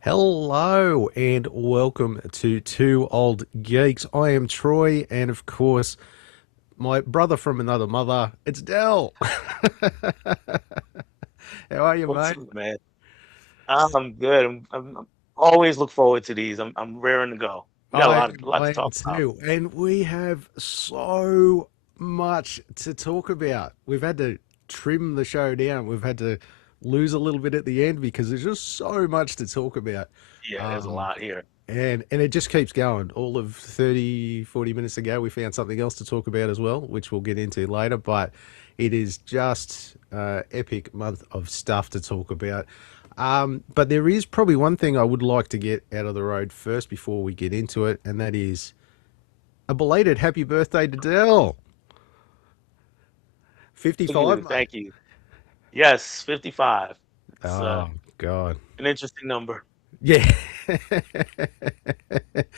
Hello and welcome to Two Old Geeks. I am Troy, and of course, my brother from another mother, it's Dell. How are you, What's mate? up, man? I'm good. I'm always look forward to these. I'm raring to go. We got a I lot I to am talk about. too, and we have so much to talk about. We've had to trim the show down. We've had to lose a little bit at the end because there's just so much to talk about. Yeah, there's a Um, lot here. and it just keeps going. All of 30, 40 minutes ago, we found something else to talk about as well, which we'll get into later. But it is just epic month of stuff to talk about. But there is probably one thing I would like to get out of the road first before we get into it, and that is a belated happy birthday to Dell. Thank 55, you, mate. thank you. Yes, 55. It's Oh, God. an interesting number. Yeah. I'm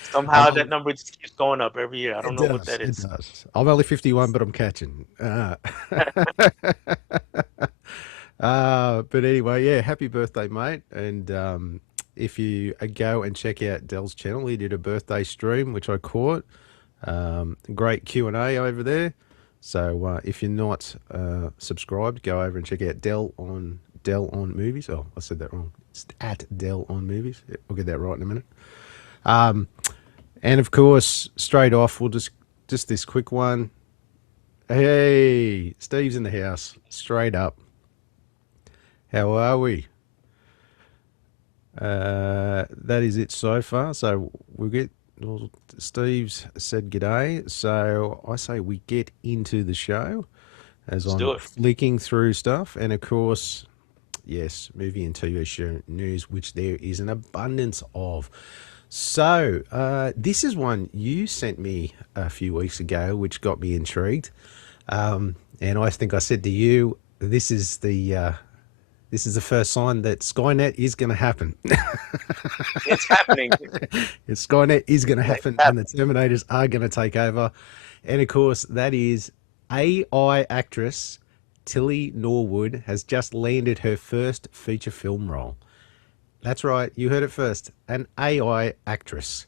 Somehow that only, number just keeps going up every year. I don't it know what does. that It is. does. I'm only 51, but I'm catching. But anyway, yeah, happy birthday, mate. And if you go and check out Dell's channel, he did a birthday stream, which I caught. Great Q&A over there. So if you're not subscribed, go over and check out Dell on Movies. Oh, I said that wrong. It's at Dell on Movies. We'll get that right in a minute. Um, and of course, straight off, we'll just this quick one. Hey, Steve's in the house. Straight up. How are we? That is it so far. So we'll get. Well, Steve's said g'day. So I say we get into the show as Let's I'm do it. flicking through stuff, and of course, yes, movie and TV show news, which there is an abundance of. So this is one you sent me a few weeks ago, which got me intrigued. And I think I said to you, this is the first sign that Skynet is going to happen. It's happening. Skynet is going to It's happen, and the happening. Terminators are going to take over. And of course, that is AI actress Tilly Norwood has just landed her first feature film role. That's right, you heard it first. An AI actress,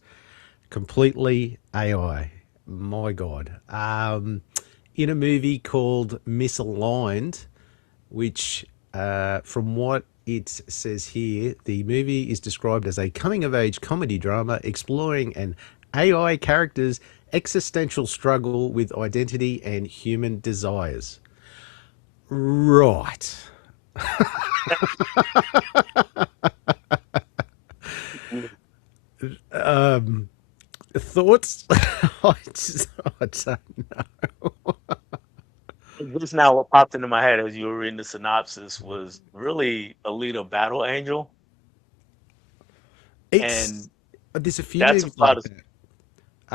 completely AI. My God. In a movie called Misaligned, which, from what it says here, the movie is described as a coming of age comedy drama exploring an AI character's existential struggle with identity and human desires. Right. Um, Thoughts? I don't know. Just now, what popped into my head as you were reading the synopsis was really Alita Battle Angel, It's and there's a few that's movies about like as that.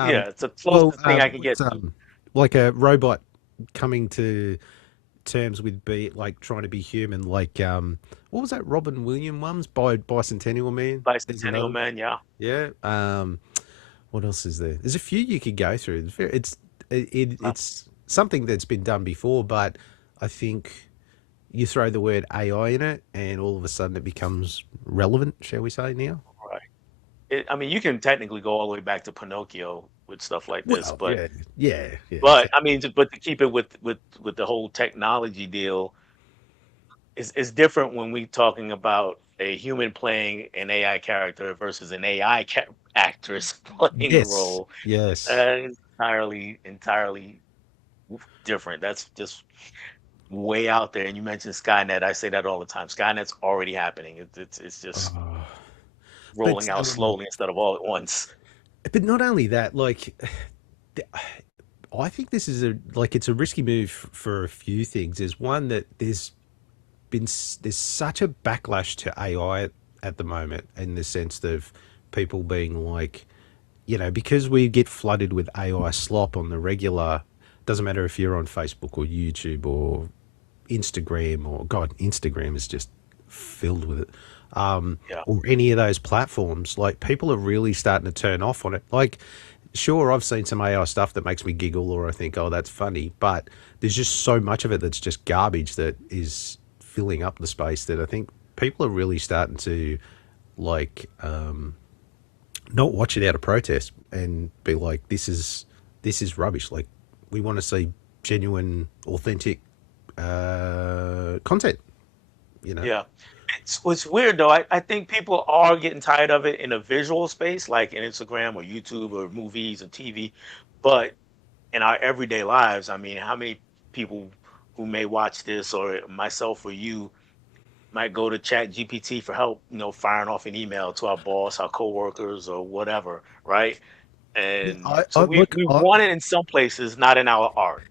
yeah, it's the Well, closest thing I can get what's to. like a robot coming to terms with be like trying to be human, like what was that Robin Williams ones by Bicentennial Man? There's Bicentennial another one. Man, yeah. Yeah. What else is there? There's a few you could go through. Uh, It's something that's been done before, but I think you throw the word AI in it, and all of a sudden it becomes relevant, shall we say now? right. I mean, you can technically go all the way back to Pinocchio with stuff like this, Well, but yeah, yeah, yeah, but I exactly. mean, but to keep it with the whole technology deal is different when we talking about a human playing an AI character versus an AI actress playing the Yes, role. yes. Entirely different. That's just way out there. And you mentioned Skynet. I say that all the time. Skynet's already happening. It's just Oh, but rolling out slowly instead of all at once. not only that, like I think this is a like it's a risky move for a few things. There's one that there's such a backlash to AI at the moment in the sense of people being like, because we get flooded with AI slop on the regular. Doesn't matter if you're on Facebook or YouTube or Instagram or God, Instagram is just filled with it. Yeah. Or any of those platforms, like people are really starting to turn off on it. Like, sure, I've seen some AI stuff that makes me giggle or I think, oh, that's funny, but there's just so much of it that's just garbage that is filling up the space that I think people are really starting to like not watch it out of protest and be like, this is rubbish. Like, we want to see genuine, authentic content. You know. Yeah. It's weird though. I think people are getting tired of it in a visual space, like in Instagram or YouTube or movies or TV. But in our everyday lives, I mean, how many people who may watch this or myself or you might go to Chat GPT for help, firing off an email to our boss, our coworkers, or whatever, right? Yeah, And so I we look. we want it in some places, not in our art.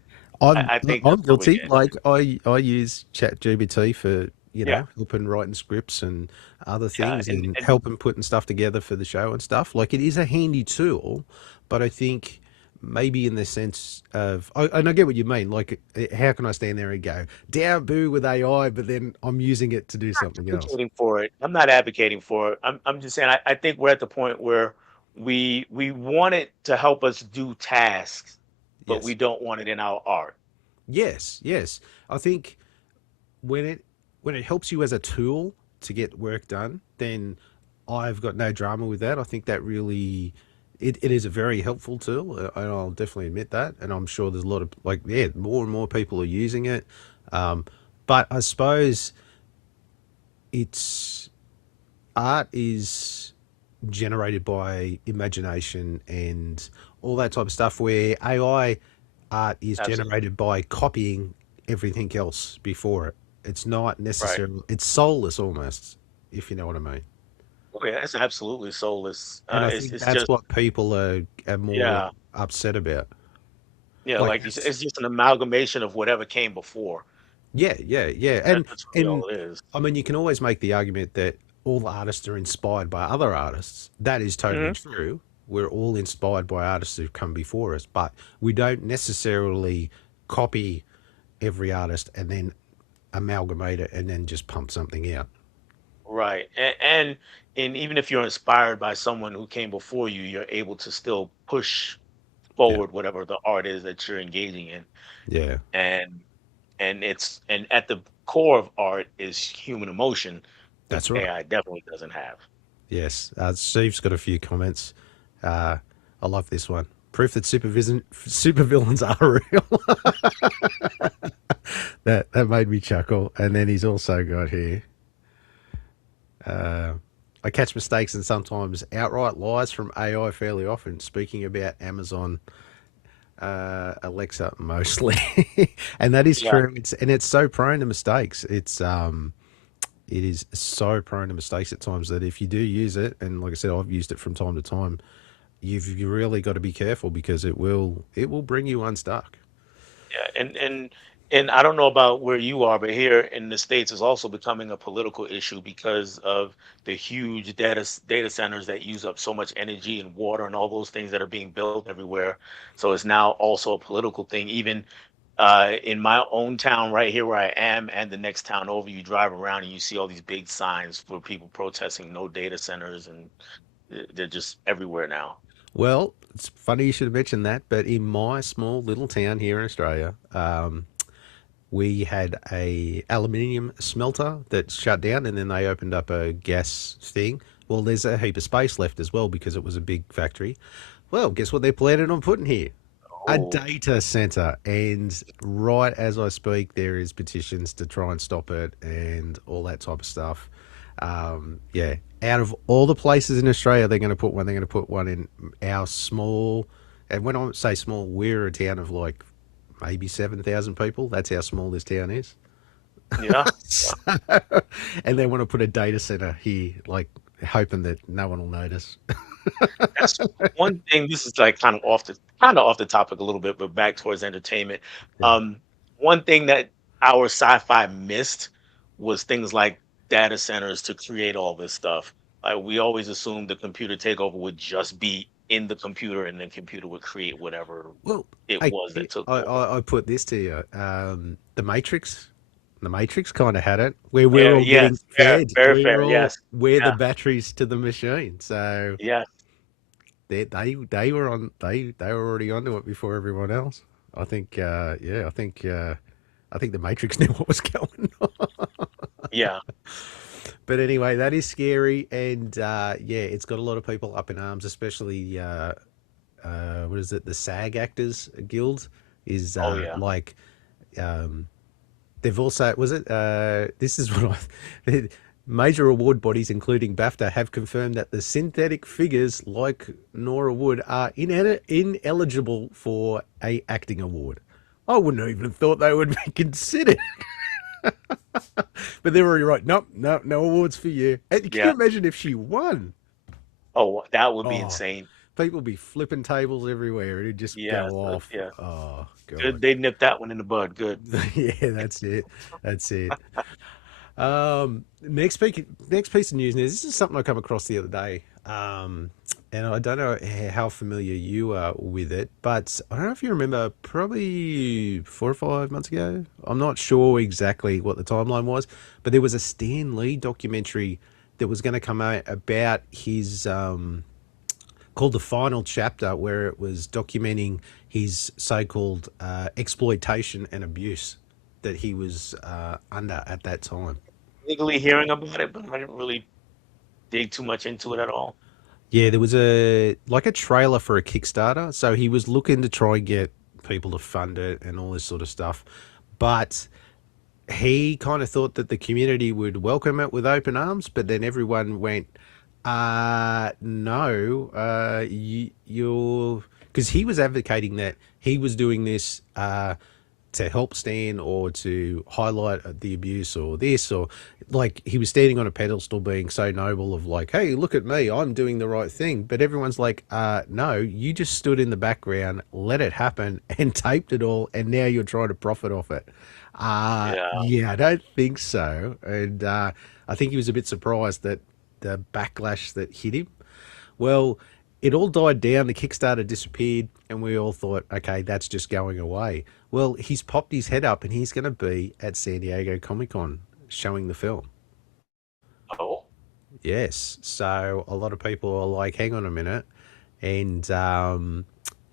I Look, think I'm that's where we're guilty. getting Like, I use Chat GBT for Yeah, helping writing scripts and other yeah, things, and and and helping putting stuff together for the show and stuff. Like, it is a handy tool, but I think maybe in the sense of, and I get what you mean. Like, how can I stand there and go down boo with AI, but then I'm using it to do something else? advocating for it. I'm not advocating for it. I'm just saying I think we're at the point where we want it to help us do tasks, but we Yes, don't want it in our art. yes, yes. I think when it helps you as a tool to get work done, then I've got no drama with that. I think that really it is a very helpful tool, and I'll definitely admit that. And I'm sure there's a lot of, like, yeah, more and more people are using it. Um, but I suppose it's art is generated by imagination and all that type of stuff, where AI art is Absolutely. generated by copying everything else before it. It's not Right. necessarily, it's soulless almost, if you know what I mean. Oh yeah, that's absolutely soulless. And I It's think it's that's just what people are more yeah, upset about. yeah, Like, like you said, it's just an amalgamation of whatever came before. yeah, yeah, yeah. That's really And all it is. I mean, you can always make the argument that all artists are inspired by other artists. That is totally Hmm. true. We're all inspired by artists who've come before us, but we don't necessarily copy every artist and then amalgamate it and then just pump something out. Right. And even if you're inspired by someone who came before you, you're able to still push Yeah, forward whatever the art is that you're engaging in. yeah, And and at the core of art is human emotion, which that's right. AI definitely doesn't have. Yes, Steve's got a few comments. Uh, I love this one. Proof that supervillains are real. That made me chuckle. And then he's also got here. Uh, I catch mistakes and sometimes outright lies from AI fairly often. Speaking about Amazon Alexa mostly, and that is Yeah. true. It's so prone to mistakes. It is so prone to mistakes at times that if you do use it, and like I said, I've used it from time to time, you really got to be careful because it will bring you unstuck. Yeah, and I don't know about where you are, but here in the States is also becoming a political issue because of the huge data centers that use up so much energy and water and all those things that are being built everywhere. So it's now also a political thing. Even in my own town right here where I am, and the next town over, you drive around and you see all these big signs for people protesting no data centers, and they're just everywhere now. Well, it's funny you should have mentioned that, but in my small little town here in Australia, we had a aluminium smelter that shut down, and then they opened up a gas thing. Well, there's a heap of space left as well because it was a big factory. Well, guess what they're planning on putting here? A Oh, data center. And right as I speak, there is petitions to try and stop it and all that type of stuff. Yeah, out of all the places in Australia, they're going to put one. They're going to put one in our small. And when I say small, we're a town of like maybe 7,000 people. That's how small this town is. yeah. So, and they want to put a data center here, like hoping that no one will notice. That's one thing. This is like kind of off the topic a little bit, but back towards entertainment. Yeah. Um, One thing that our sci-fi missed was things like data centers to create all this stuff. Like we always assumed the computer takeover would just be in the computer, and the computer would create whatever Well, it I, was that took over. I put this to you. The Matrix kind of had it, where we're Fair, all getting yes, fair, fed. very fair. Yes, We're the yeah, batteries to the machine. So yes. they were they were already onto it before everyone else. I think yeah, I think the Matrix knew what was going on. Yeah. But anyway, that is scary, and yeah, it's got a lot of people up in arms, especially what is it? The SAG Actors Guild is Oh yeah. like um, they've also was it this is what I major award bodies including BAFTA have confirmed that the synthetic figures like Nora Wood are ineligible for a acting award. I wouldn't even have thought they would be considered. But they're already right. Nope, no, no awards for you. And can you Yeah. imagine if she won? Oh, that would be Oh, insane. people be flipping tables everywhere. It'd just Yeah. go off. Yeah. Oh God. Good. They nipped that one in the bud. Good. Yeah, that's it. That's it. Next piece of news. Now, this is something I come across the other day. And I don't know how familiar you are with it, but I don't know if you remember, probably 4 or 5 months ago. I'm not sure exactly what the timeline was, but there was a Stan Lee documentary that was going to come out about his called The Final Chapter, where it was documenting his so-called exploitation and abuse that he was under at that time. Legally hearing about it, but I didn't really dig too much into it at all. Yeah, there was a like a trailer for a Kickstarter, so he was looking to try and get people to fund it and all this sort of stuff. But he kind of thought that the community would welcome it with open arms, but then everyone went, no, you're because he was advocating that he was doing this to help Stan or to highlight the abuse or this or like he was standing on a pedestal being so noble of like, hey, look at me, I'm doing the right thing. But everyone's like, no, you just stood in the background, let it happen and taped it all. And now you're trying to profit off it. Yeah. Yeah, I don't think so. And I think he was a bit surprised that the backlash that hit him. Well, it all died down. The Kickstarter disappeared, and we all thought, okay, that's just going away. Well, he's popped his head up, and he's going to be at San Diego Comic Con showing the film. Oh. Yes. So a lot of people are like, hang on a minute. And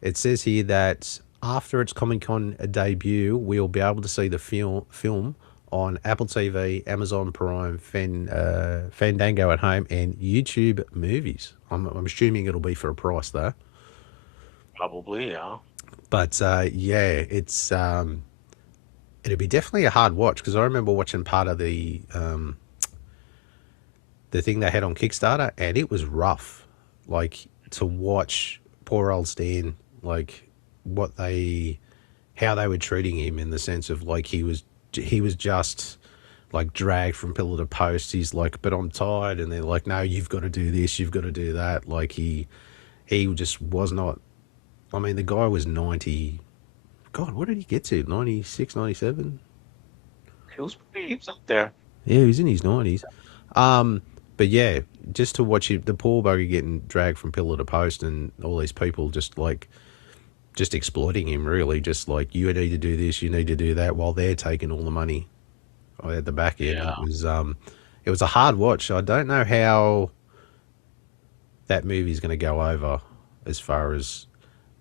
it says here that after its Comic Con debut, we'll be able to see the film on Apple TV, Amazon Prime, Fandango at Home, and YouTube Movies. I'm assuming it'll be for a price though. Probably. Yeah. But yeah, it'll be definitely a hard watch because I remember watching part of the thing they had on Kickstarter, and it was rough. Like to watch poor old Stan, like what they, how they were treating him in the sense of like he was just like dragged from pillar to post. He's like, but I'm tired, and they're like, no, you've got to do this, you've got to do that. Like he just was not. I mean, the guy was 90. God, what did he get to? 96, 97. He was up there. Yeah, he was in his 90s. Um, but yeah, just to watch him, the poor bugger getting dragged from pillar to post, and all these people just like just exploiting him. Really, just like you need to do this, you need to do that, while they're taking all the money at the back end. Yeah. It was a hard watch. I don't know how that movie's going to go over as far as,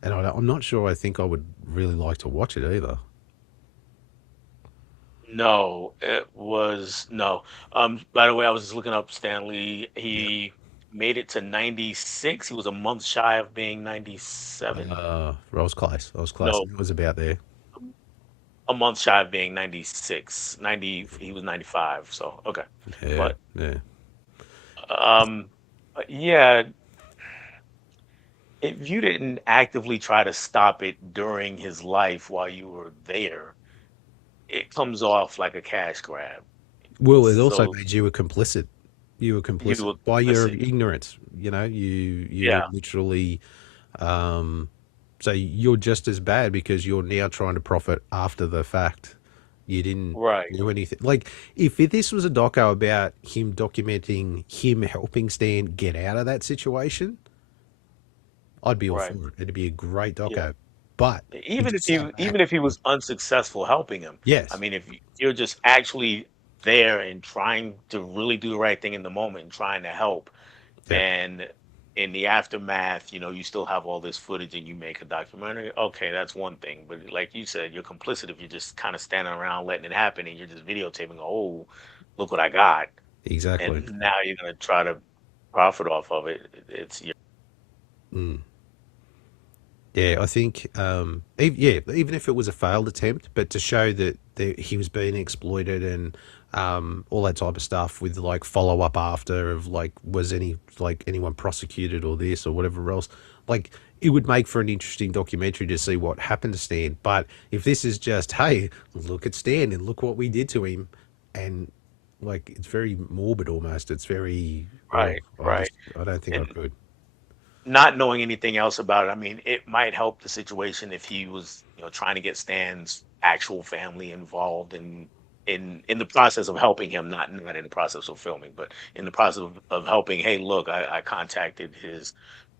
and I'm not sure. I think I would really like to watch it either. No, it was no. By the way, I was just looking up Stanley. Yep. He made it to 96. He was a month shy of being 97. I was close. I was close. No, It was about there. a month shy of being 96. 90, he was 95. So, okay. Yeah, But yeah. um yeah, if you didn't actively try to stop it during his life while you were there, it comes off like a cash grab. Well, it also So made you a complicit. You were you complicit were by your complicit. ignorance. You know, you're Yeah, literally um, so you're just as bad because you're now trying to profit after the fact. You didn't right, do anything. Like if this was a doco about him documenting him helping Stan get out of that situation, I'd be all right. for it. It'd be a great Yeah. doco. But you Even if just sat he back. even if he was unsuccessful helping him, I Yes. mean, if you're just actually there and trying to really do the right thing in the moment and trying to help, Yeah. and in the aftermath, you still have all this footage and you make a documentary. Okay, that's one thing. But like you said, you're complicit if you're just kind of standing around letting it happen and you're just videotaping. Oh, look what I got. Exactly. and now you're gonna try to profit off of it. It's your Mm. Yeah, I think, yeah, even if it was a failed attempt, but to show that he was being exploited and all that type of stuff with like follow up after of like, was anyone prosecuted or this or whatever else, like it would make for an interesting documentary to see what happened to Stan. But if this is just, hey, look at Stan and look what we did to him, and like it's very morbid almost. It's very, oh, right, right. I don't think I And could. not knowing anything else about it, I mean, it might help the situation if he was, trying to get Stan's actual family involved in the process of helping him, not in the process of filming, but in the process of helping. Hey, look, I contacted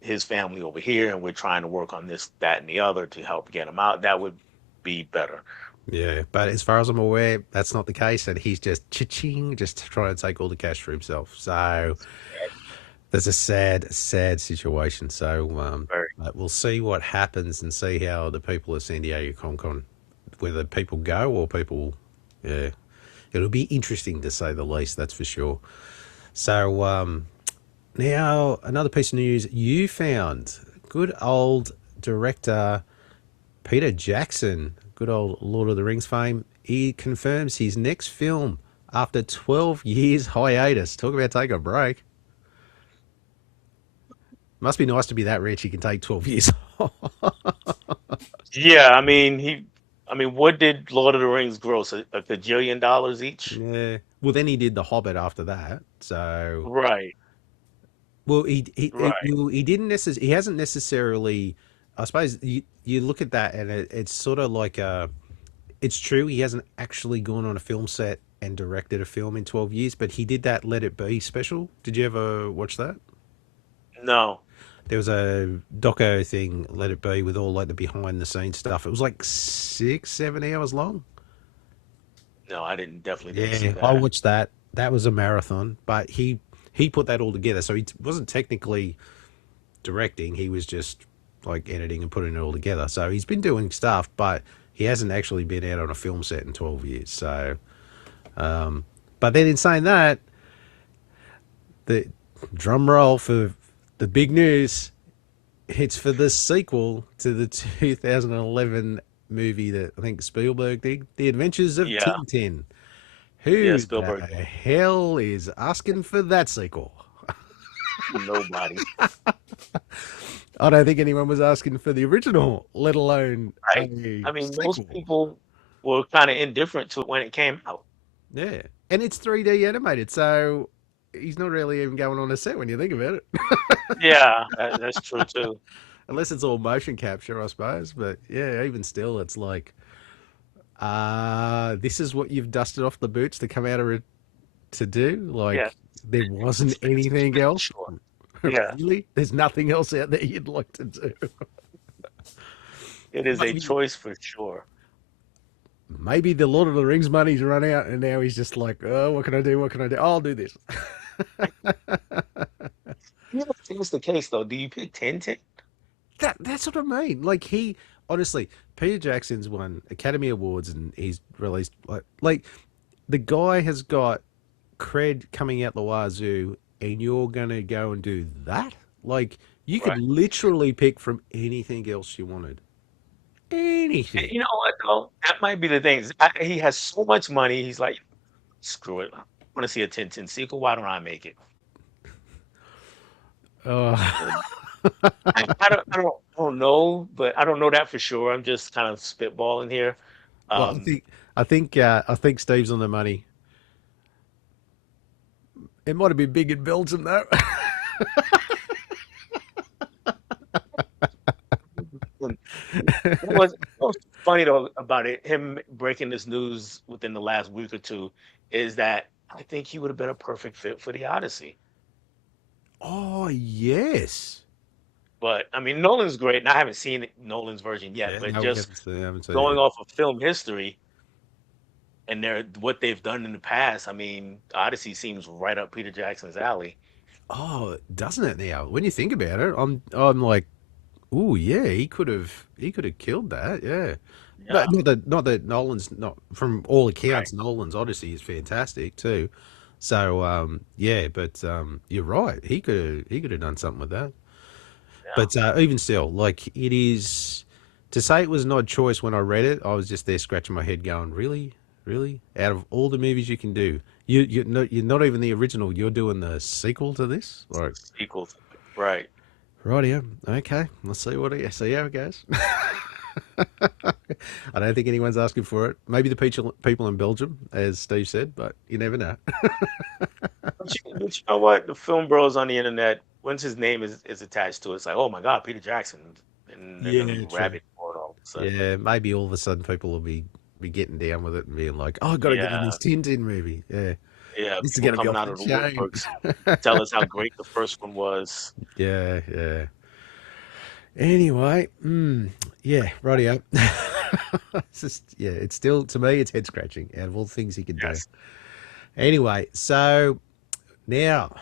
his family over here, and we're trying to work on this, that, and the other to help get him out. That would be better. Yeah, but as far as I'm aware, that's not the case, and he's just ching, just trying to take all the cash for himself. So that's a sad, sad situation. So Very. but we'll see what happens and see how the people of San Diego Comic Con, whether people go or people, yeah, it'll be interesting to say the least. That's for sure. So now another piece of news you found: good old director Peter Jackson, good old Lord of the Rings fame, he confirms his next film after 12 years hiatus. Talk about take a break. Must be nice to be that rich. He can take 12 years off. Yeah, I mean, what did Lord of the Rings gross? A gajillion dollars each? Yeah. Well, then he did The Hobbit after that. So, Right, well, right, he didn't necessarily, he hasn't necessarily, I suppose you look at that and it's sort of like it's true. He hasn't actually gone on a film set and directed a film in 12 years, but he did that Let It Be special. Did you ever watch that? no, There was a doco thing, Let It Be, with all like the behind the scenes stuff. It was like 6, 7 hours long. no, I definitely didn't see Yeah, I that. watched that. That was a marathon, but he put that all together. So he wasn't technically directing. He was just like editing and putting it all together. So he's been doing stuff, but he hasn't actually been out on a film set in 12 years. So, but then in saying that, the drum roll for the big news, it's for the sequel to the 2011 movie that I think Spielberg did, The Adventures of Yeah, Tintin. yeah, Who the Spielberg. hell is asking for that sequel? Nobody, I don't think anyone was asking for the original, let alone right? a I mean, most sequel. people were kind of indifferent to it when it came out. Yeah. And it's 3D animated, so he's not really even going on a set when you think about it. Yeah, that's true too. Unless it's all motion capture, I suppose. But yeah, even still, it's like, this is what you've dusted off the boots to come out of it to do? Yeah, Like, there wasn't it's anything pretty else? sure. Yeah, Really? There's nothing else out there you'd like to do? it is a Maybe choice for sure. maybe the Lord of the Rings money's run out and now he's just like, oh, what can I do? What can I do? I'll do this. You know, if it's the case though, do you pick Tintin? That's what I mean. Like he honestly, Peter Jackson's won Academy Awards and he's released like the guy has got cred coming out the wazoo, and you're gonna go and do that? Like you could Right. literally pick from anything else you wanted. And Anything. you know what though? That might be the thing. He has so much money. He's like, screw it. I want to see a Tintin sequel. Why don't I make it? Uh, And I don't know, but I don't know that for sure. I'm just kind of spitballing here. well, Um, I think Steve's on the money. It might have been big in Belgium though. and what was funny though about it, him breaking this news within the last week or two, is that I think he would have been a perfect fit for the Odyssey. Oh yes. But I mean, Nolan's great, and I haven't seen Nolan's version yet. Yeah, But no, we just haven't seen it going yet. off of film history and what they've done in the past, I mean, Odyssey seems right up Peter Jackson's alley. Oh, doesn't it now? When you think about it, I'm like, oh yeah, he could have killed that. Yeah, Yeah, not that Nolan's not from all right. accounts. Nolan's Odyssey is fantastic too. So yeah, but you're right. He could have done something with that. Yeah. But even still, like it is to say it was an odd choice when I read it. I was just there scratching my head, going, "Really, really? Out of all the movies you can do, you're not even the original. You're doing the sequel to this, like." Sequel to it. Right. Rightio. Okay. Let's see how it goes. I don't think anyone's asking for it. Maybe the people in Belgium, as Steve said, but you never know. But you know what? The film bros on the internet, once his name is attached to it, it's like, oh my God, Peter Jackson. And they're gonna be Yeah, true. rabid for it all of a sudden. Yeah, maybe all of a sudden people will be getting down with it and being like, "Oh, I got to get in Yeah. this Tintin movie." Yeah, Yeah. this is People going to be coming off out the of the chain. woodworks tell us how great the first one was. Yeah, yeah. Anyway, yeah, rightio. It's just, yeah, it's still to me, it's head scratching out of all the things he could do. Yes. Anyway, so now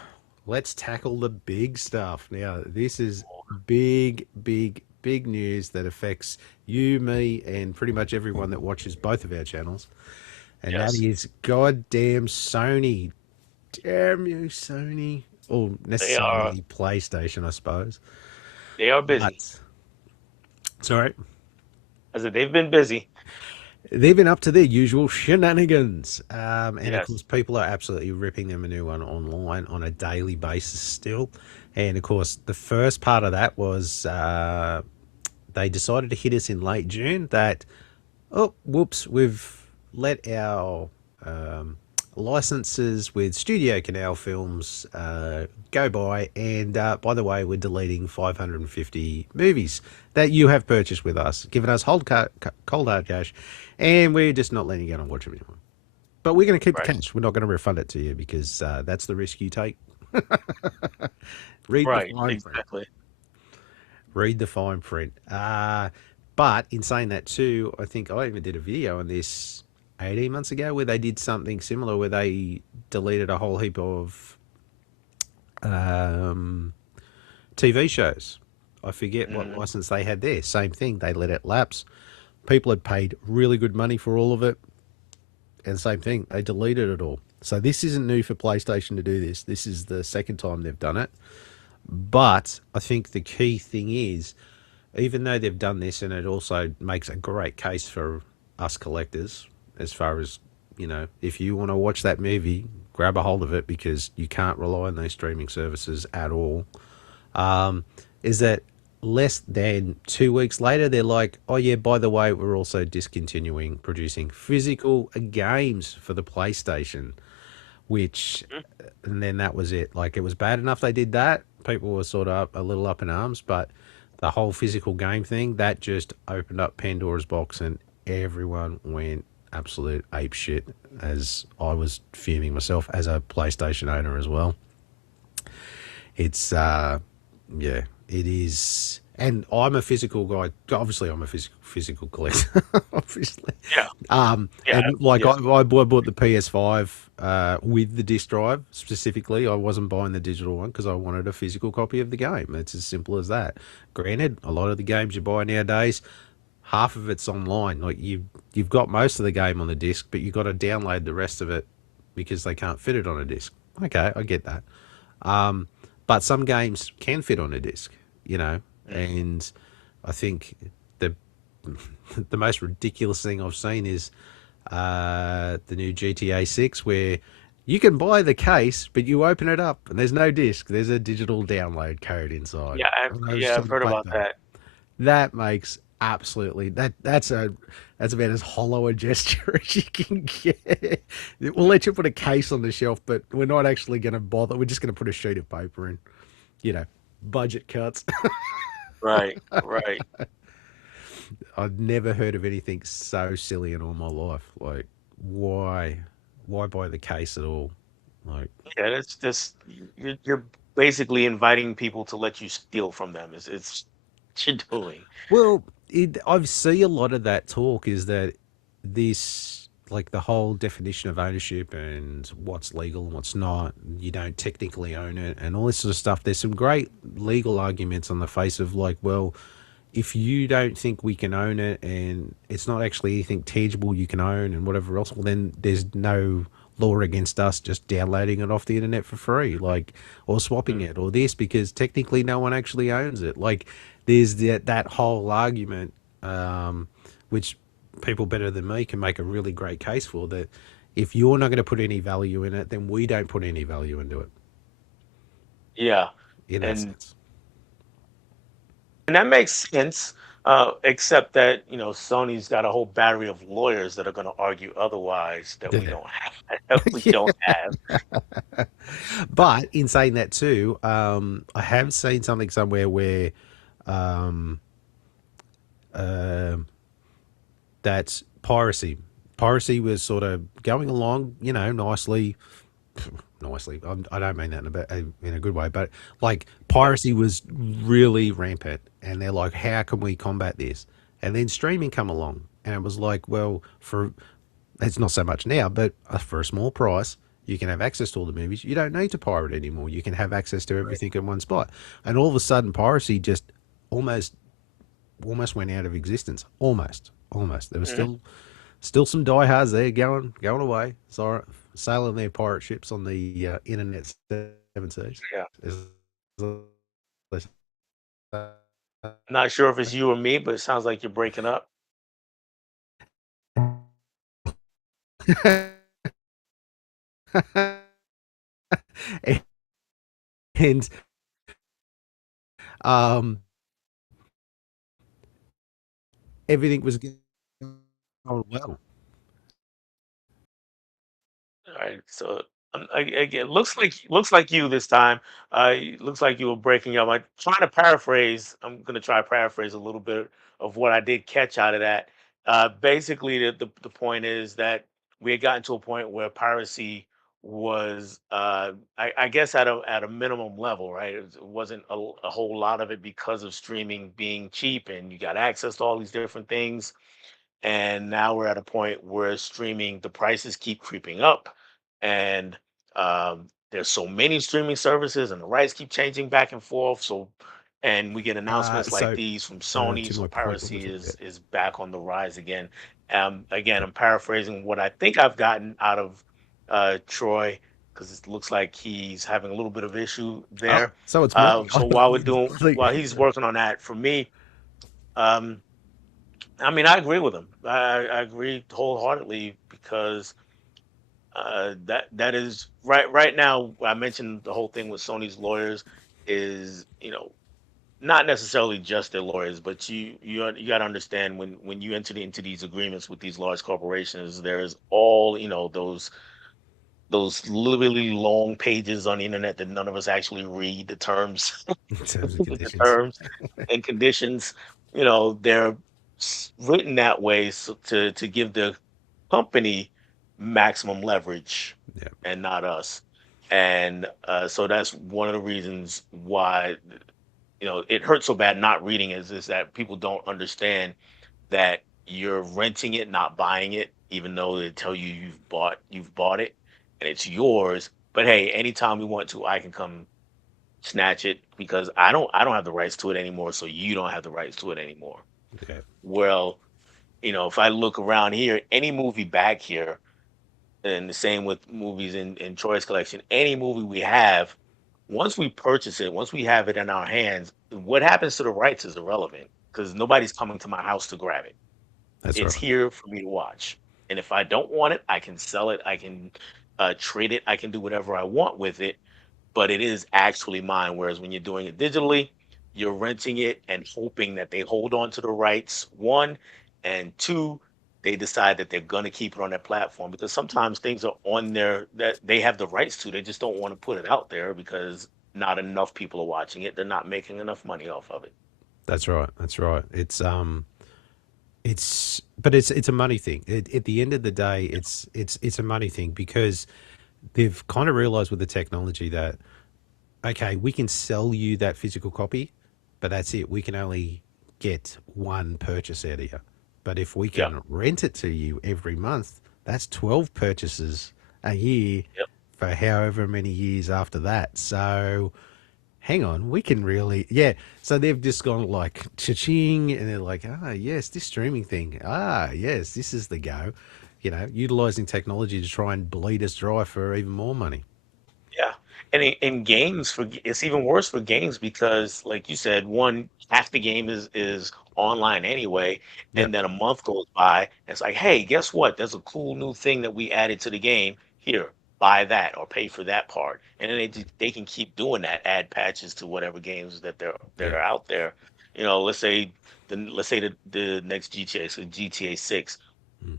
let's tackle the big stuff. Now, this is big, big, big news that affects you, me, and pretty much everyone that watches both of our channels. And that Yes. is goddamn Sony. Damn you, Sony. Or They are necessarily PlayStation, I suppose. they are busy. But, sorry. I said they've been busy. They've been up to their usual shenanigans. And of course, Yes. people are absolutely ripping them a new one online on a daily basis still. And of course, the first part of that was they decided to hit us in late June that, oh, whoops, we've let our licenses with Studio Canal Films go by. And by the way, we're deleting 550 movies that you have purchased with us, giving us cold hard cash, and we're just not letting you go and watch them anymore. But we're going to keep the Right. cash. We're not going to refund it to you because that's the risk you take. Read the Right. fine print. Exactly. Read the fine print. But in saying that too, I think I even did a video on this 18 months ago where they did something similar where they deleted a whole heap of um, TV shows. I forget what Hmm. license they had there. Same thing. They let it lapse. People had paid really good money for all of it. And same thing. They deleted it all. So this isn't new for PlayStation to do this. This is the second time they've done it. But I think the key thing is, even though they've done this, and it also makes a great case for us collectors, as far as, if you want to watch that movie, grab a hold of it because you can't rely on those streaming services at all. Is that less than 2 weeks later, they're like, oh, yeah, by the way, we're also discontinuing producing physical games for the PlayStation, which, and then that was it. Like, it was bad enough they did that. People were sort of a little up in arms, but the whole physical game thing, that just opened up Pandora's box and everyone went absolute ape shit, as I was fuming myself as a PlayStation owner as well. It's yeah, it is. And I'm a physical guy. Obviously, I'm a physical collector. Obviously, Yeah. Yeah. and like Yes. I bought the PS5 with the disc drive specifically. I wasn't buying the digital one because I wanted a physical copy of the game. It's as simple as that. Granted, a lot of the games you buy nowadays, half of it's online. Like you've got most of the game on the disc, but you've got to download the rest of it because they can't fit it on a disc. Okay, I get that. But some games can fit on a disc, Mhm. and I think the the most ridiculous thing I've seen is the new GTA 6, where you can buy the case, but you open it up and there's no disc. There's a digital download code inside. Yeah. I've And I was yeah. I've trying to heard play about that. that. That makes absolutely that's about as hollow a gesture as you can get. We'll let you put a case on the shelf, but we're not actually going to bother. We're just going to put a sheet of paper in, you know, budget cuts. Right. Right. I've never heard of anything so silly in all my life. Like, why buy the case at all? Like, Yeah. That's just you're basically inviting people to let you steal from them. It's what you're doing. well, I see a lot of that talk is that this, like the whole definition of ownership and what's legal and what's not, you don't technically own it and all this sort of stuff. There's some great legal arguments on the face of like, well, if you don't think we can own it and it's not actually anything tangible you can own and whatever else, well, then there's no law against us just downloading it off the internet for free, like, or swapping Mm. it, or this, because technically no one actually owns it. Like, there's that whole argument, um, which people better than me can make a really great case for, that if you're not going to put any value in it, then we don't put any value into it, Yeah, in that and sense. that makes sense. Except that Sony's got a whole battery of lawyers that are going to argue otherwise that we Yeah. don't have. That we don't have. But in saying that too, I have seen something somewhere where um, um that piracy was sort of going along, nicely. Nicely, I don't mean that in a good way, but like, Yeah. piracy was really rampant, and they're like, how can we combat this? And then streaming come along, and it was like, well, for it's not so much now, but for a small price, you can have access to all the movies. You don't need to pirate anymore. You can have access to Right. everything in one spot. And all of a sudden, piracy just almost almost went out of existence. Almost. There was Mhm. still some diehards there going away. Sorry, sailing their pirate ships on the internet seven seas. Yeah. As- Not sure if it's you or me, but it sounds like you're breaking up. and um, everything was going well. All right. So again, looks like you this time. Looks like you were breaking up. I'm trying to paraphrase. I'm gonna try to paraphrase a little bit of what I did catch out of that. Basically, the point is that we had gotten to a point where piracy was, I guess, at a minimum level, right? It wasn't a whole lot of it because of streaming being cheap, and you got access to all these different things. And now we're at a point where streaming, the prices keep creeping up, and there's so many streaming services and the rights keep changing back and forth. So, and we get announcements like So, these from Sony, to so my point, what piracy was it? Yeah. is back on the rise again. Again, Yep. I'm paraphrasing what I think I've gotten out of Troy, because it looks like he's having a little bit of issue Oh, there. so it's me. So while he's working on that, for me, um, I mean, I agree with him. I agree wholeheartedly, because that is right now. I mentioned the whole thing with Sony's lawyers is, not necessarily just their lawyers, but you got to understand, when you enter into these agreements with these large corporations, there's all, those literally long pages on the internet that none of us actually read, the terms, Terms and the conditions. terms and conditions. They're written that way, so to give the company maximum leverage Yeah, and not us. And so that's one of the reasons why it hurts so bad not reading, is that people don't understand that you're renting it, not buying it, even though they tell you you've bought it and it's yours. But hey, anytime we want to, I can come snatch it, because I don't have the rights to it anymore, so you don't have the rights to it anymore. yeah. Well, if I look around here, any movie back here, and the same with movies in Troy's collection, any movie we have, once we purchase it, once we have it in our hands, what happens to the rights is irrelevant, because nobody's coming to my house to grab it. That's It's right. here for me to watch. And if I don't want it, I can sell it. I can trade it. I can do whatever I want with it, but it is actually mine. Whereas when you're doing it digitally, you're renting it and hoping that they hold on to the rights, one, and two, they decide that they're going to keep it on their platform, because sometimes things are on there that they have the rights to. They just don't want to put it out there because not enough people are watching it. They're not making enough money off of it. That's right. That's right. But it's a money thing. At the end of the day, it's a money thing, because they've kind of realized with the technology that, okay, we can sell you that physical copy, but that's it. We can only get one purchase out of you. But if we Yeah. can rent it to you every month, that's 12 purchases a year Yep. for however many years after that. So hang on, we can really, yeah. So they've just gone like cha-ching, and they're like, ah, yes, this streaming thing. Ah, yes, this is the go. utilizing technology to try and bleed us dry for even more money. Yeah, and in games it's even worse for games because, like you said, one half the game is online anyway, Yep. and then a month goes by, and it's like, hey, guess what? There's a cool new thing that we added to the game. Here, buy that or pay for that part, and then they can keep doing that, add patches to whatever games that Yeah. are out there. Let's say the next GTA, so GTA 6 Mm.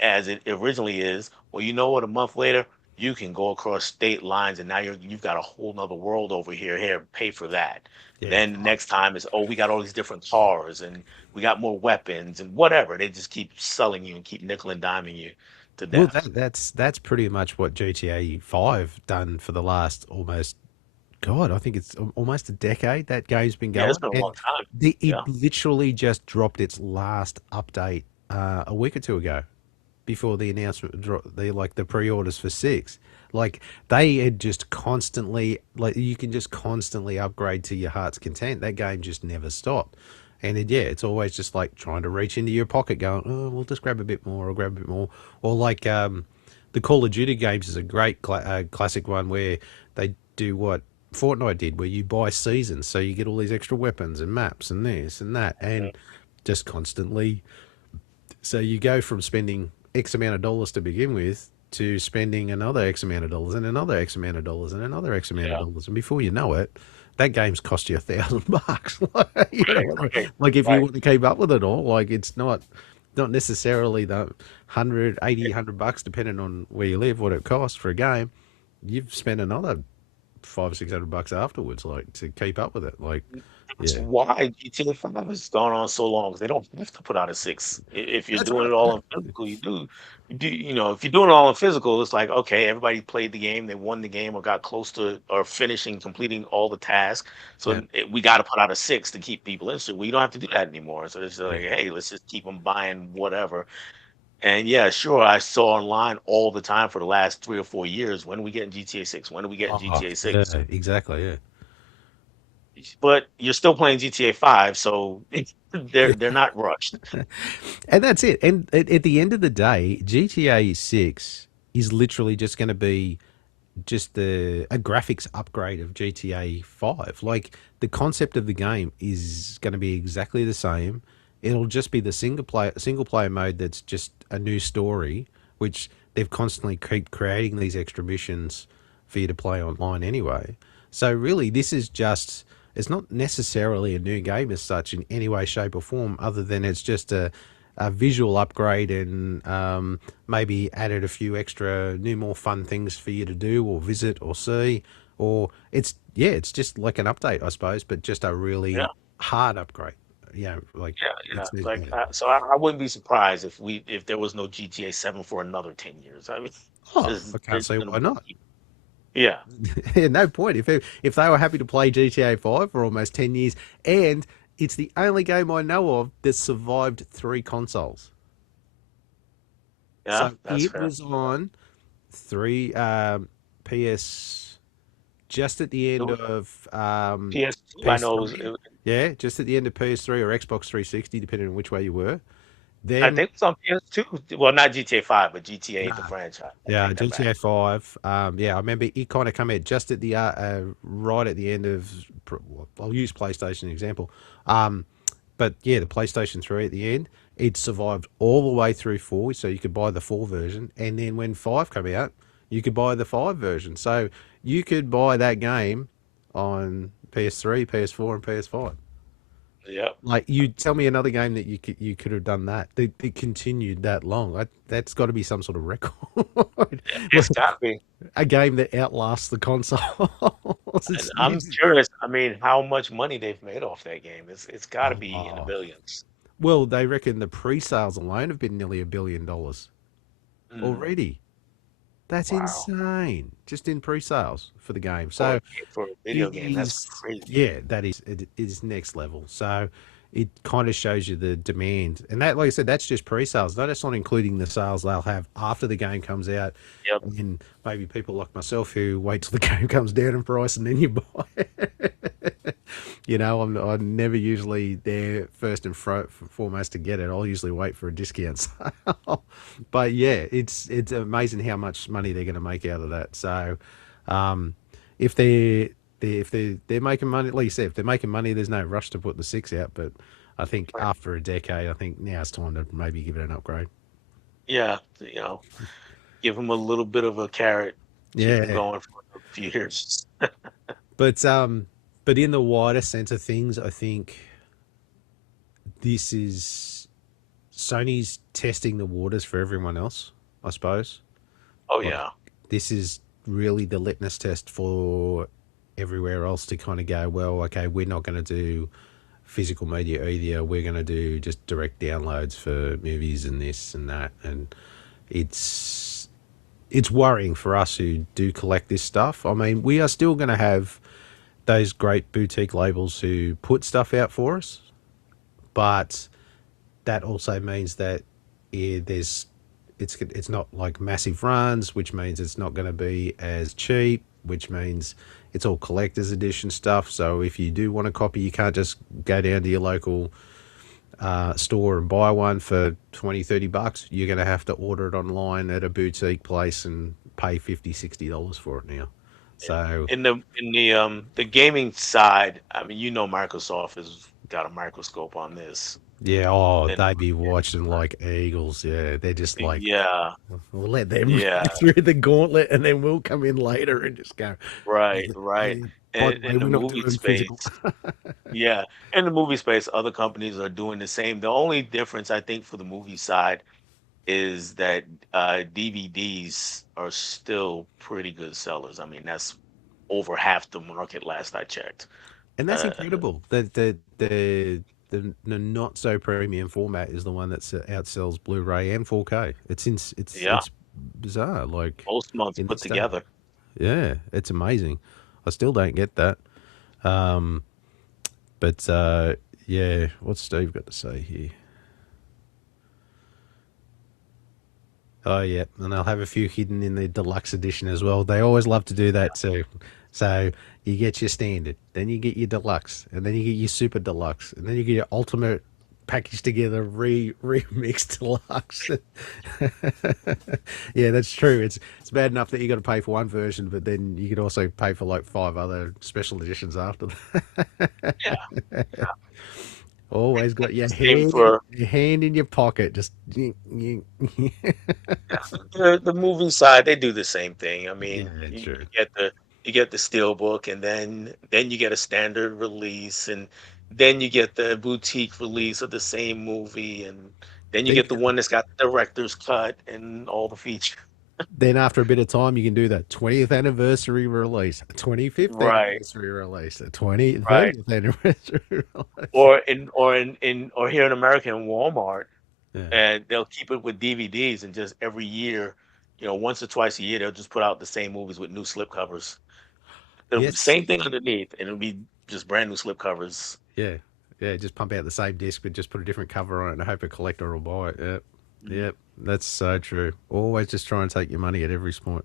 as it originally is. Well, you know what? A month later, you can go across state lines, and now you've got a whole nother world over here. Here, pay for that. Yeah. Then the next time is, oh, we got all these different cars, and we got more weapons, and whatever. They just keep selling you and keep nickel and diming you to Well, death. that's pretty much what GTA 5 done for the last almost, God, I think it's almost a decade that game's been Yeah, it's going, been a and long time. it Yeah, literally just dropped its last update a week or two ago, before the announcement, the pre-orders for six. Like, they had just constantly, like, you can just constantly upgrade to your heart's content. That game just never stopped. And yeah, it's always just like trying to reach into your pocket, going, oh, we'll just grab a bit more, or grab a bit more. Or like, the Call of Duty games is a great classic one, where they do what Fortnite did, where you buy seasons, so you get all these extra weapons and maps and this and that, mhm, and just constantly. So you go from spending X amount of dollars to begin with, to spending another X amount of dollars and another X amount of dollars and another X amount of yeah, dollars. And before you know it, that game's cost you $1,000. Like, right, right, like, if you right. want to keep up with it all, like, it's not necessarily the 100 $80 $100, depending on where you live, what it costs for a game. You've spent another 500 $600 afterwards, like, to keep up with it. Like, That's yeah, why GTA 5 has gone on so long. 'Cause they don't have to put out a 6. If you're that's doing right. it all in physical, if you're doing it all in physical, it's like, okay, everybody played the game, they won the game or got close to or finishing, completing all the tasks. Yeah, So we got to put out a 6 to keep people interested. We don't have to do that anymore. So it's just yeah. like, hey, let's just keep them buying whatever. And yeah, sure, I saw online all the time for the last 3 or 4 years. When are we getting GTA 6? When are we getting Oh, GTA yeah, 6? exactly. Yeah. But you're still playing GTA 5, so they're not rushed. And that's it. And at the end of the day, GTA 6 is literally just going to be just a graphics upgrade of GTA 5. Like, the concept of the game is going to be exactly the same. It'll just be the single player mode that's just a new story, which they've constantly keep creating these extra missions for you to play online anyway. So really, this is just, it's not necessarily a new game as such in any way, shape, or form, other than it's just a visual upgrade, and maybe added a few extra new, more fun things for you to do or visit or see. Or it's, yeah, it's just like an update, I suppose, but just a Yeah, really hard upgrade. Like, yeah, yeah. yeah. So I wouldn't be surprised if there was no GTA 7 for another 10 years. I mean, Oh, there's I can't there's see gonna why not. be, yeah, Yeah, no point. If they were happy to play GTA 5 for almost 10 years, and it's the only game I know of that survived three consoles. yeah, So that's it fair. was on three, PS, just at the end The of PS2, I know PS3. Yeah, just at the end of PS3 or Xbox 360, depending on which way you were. I Then, think it was on PS2. Well, not GTA 5, but GTA the nah, franchise. I yeah, take that back. GTA 5. Yeah, I remember it kind of come out just at the right at the end of. Well, I'll use PlayStation as an example. But yeah, the PlayStation 3 at the end, it survived all the way through 4, so you could buy the 4 version. And then when 5 came out, you could buy the 5 version. So you could buy that game on PS3, PS4, and PS5. Yep. Like, you tell me another game that you could have done that continued that long. That's got to be some sort of record. It's gotta be. A game that outlasts the consoles. And It's I'm music. curious, I mean, how much money they've made off that game. It's gotta be in the Oh, billions. well, they reckon the pre-sales alone have been nearly $1 billion Mm, already. That's wow. insane, just in pre-sales for the game. For So for a video it game, that's is, crazy. yeah, it is next level. So it kind of shows you the demand, and that, like I said, that's just pre-sales. That's not including the sales they'll have after the game comes out, Yep. and maybe people like myself who wait till the game comes down in price and then you buy it. I'm never usually there first and foremost to get it. I'll usually wait for a discount sale. But yeah, it's amazing how much money they're going to make out of that. So, um, if they're making money, like you said, if they're making money, there's no rush to put the six out. But I think Right. after a decade, I think now it's time to maybe give it an upgrade. Yeah, give them a little bit of a carrot, keep them Yeah, going for a few years. but in the wider sense of things, I think this is Sony's testing the waters for everyone else, I suppose. Oh Like, yeah, this is really the litmus test for everywhere else to kind of go, well, okay, we're not going to do physical media either. We're going to do just direct downloads for movies and this and that. And it's it's worrying for us who do collect this stuff. I mean, we are still going to have those great boutique labels who put stuff out for us, but that also means that there's it's not like massive runs, which means it's not going to be as cheap, which means it's all collector's edition stuff. So if you do want a copy, you can't just go down to your local store and buy one for 20, 30 bucks. You're going to have to order it online at a boutique place and pay 50, $60 for it now. yeah. So In the gaming side, I mean, Microsoft has got a microscope on this, yeah, oh, and they be watching like eagles. Yeah, they're just like, yeah, we'll let them yeah, get through the gauntlet, and then we'll come in later and just go. right, right. By And the way, in the we're not movie doing space, physical. yeah, in the movie space, other companies are doing the same. The only difference, I think, for the movie side is that DVDs are still pretty good sellers. I mean, that's over half the market last I checked. And that's Uh, incredible. The not so premium format is the one that outsells Blu-ray and 4K. yeah, It's bizarre. Like most months in put this day, together. yeah, it's amazing. I still don't get that. Um, but yeah, what's Steve got to say here? Oh yeah, and they'll have a few hidden in the deluxe edition as well. They always love to do that too. So you get your standard, then you get your deluxe, and then you get your super deluxe, and then you get your ultimate packaged together remixed deluxe. Yeah, that's true. It's bad enough that you got to pay for one version, but then you could also pay for like five other special editions after that. Yeah, Always got same for your hand in your pocket, just the movie side. They do the same thing. I mean, yeah, you, true. you get the steel book, and then you get a standard release, and then you get the boutique release of the same movie, and then you Then get the one that's got the director's cut and all the features. Then after a bit of time, you can do that 20th anniversary release, a 25th Right, anniversary release, a 20 right. 30th anniversary release. Or here in America in Walmart, Yeah. and they'll keep it with DVDs, and just every year, once or twice a year, they'll just put out the same movies with new slipcovers. It'll be the Yes. same thing underneath, and it'll be just brand new slipcovers. Yeah. Yeah. Just pump out the same disc, but just put a different cover on it and hope a collector will buy it. Yep. Mhm. Yep. That's so true. Always just try and take your money at every spot.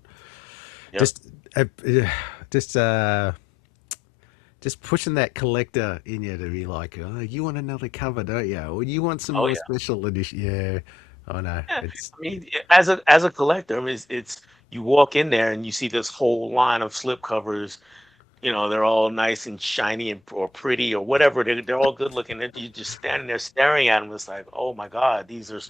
Yep. Just, just, just pushing that collector in you to be like, oh, you want another cover, don't you? Or you want some Oh more yeah. special edition? Yeah. I know. Yeah. It's I mean, as a collector, I mean, it's you walk in there and you see this whole line of slipcovers. They're all nice and shiny or pretty or whatever. They're all good looking. And you just standing there staring at them. It's like, oh my God, these are.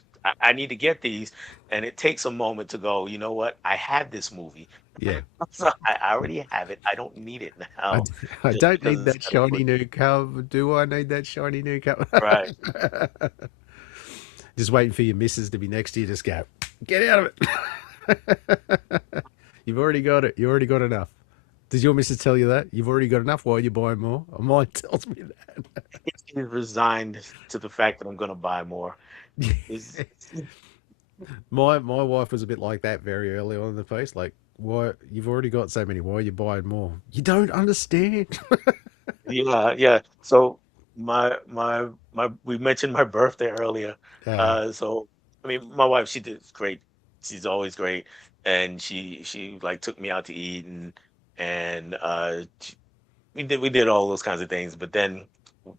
I need to get these. And it takes a moment to go. You know what? I have this movie. yeah. So I already have it. I don't need it I, now, I just don't because need it's that got a shiny good. new cover. Do I need that shiny new cover? Right. Just waiting for your missus to be next to you. Just go, get out of it. You've already got it. You already got enough. Does your missus tell you that? You've already got enough. Why are you buying more? Mine tells me He's resigned to the fact that I'm going to buy more. that. Is My wife was a bit like that very early on in the piece. Like, why you've already got so many? Why are you buying more? You don't understand. Yeah, yeah. So we mentioned my birthday earlier. uh, So I mean, my wife, she did great. She's always great, and she like took me out to eat, and we did all those kinds of things, but then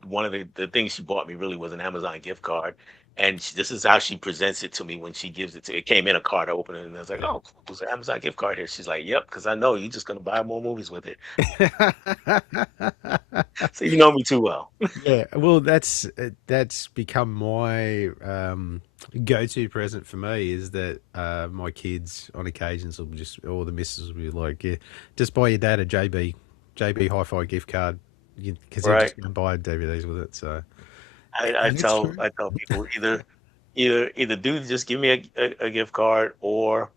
one of the things she bought me really was an Amazon gift card, and this is how she presents it to me when she gives it to. It came in a card. I opened it, and I was like, "Oh, cool, there's an Amazon gift card here." She's like, "Yep," because I know you're just gonna buy more movies with it. So you know me too well. Yeah, well, that's become my go-to present for me is that my kids on occasions will just, or the missus will be like, yeah, just buy your dad a JB Hi-Fi gift card because he'll Right. just go and buy DVDs with it. So, I and it's tell true. I tell people either dude just give me a gift card, or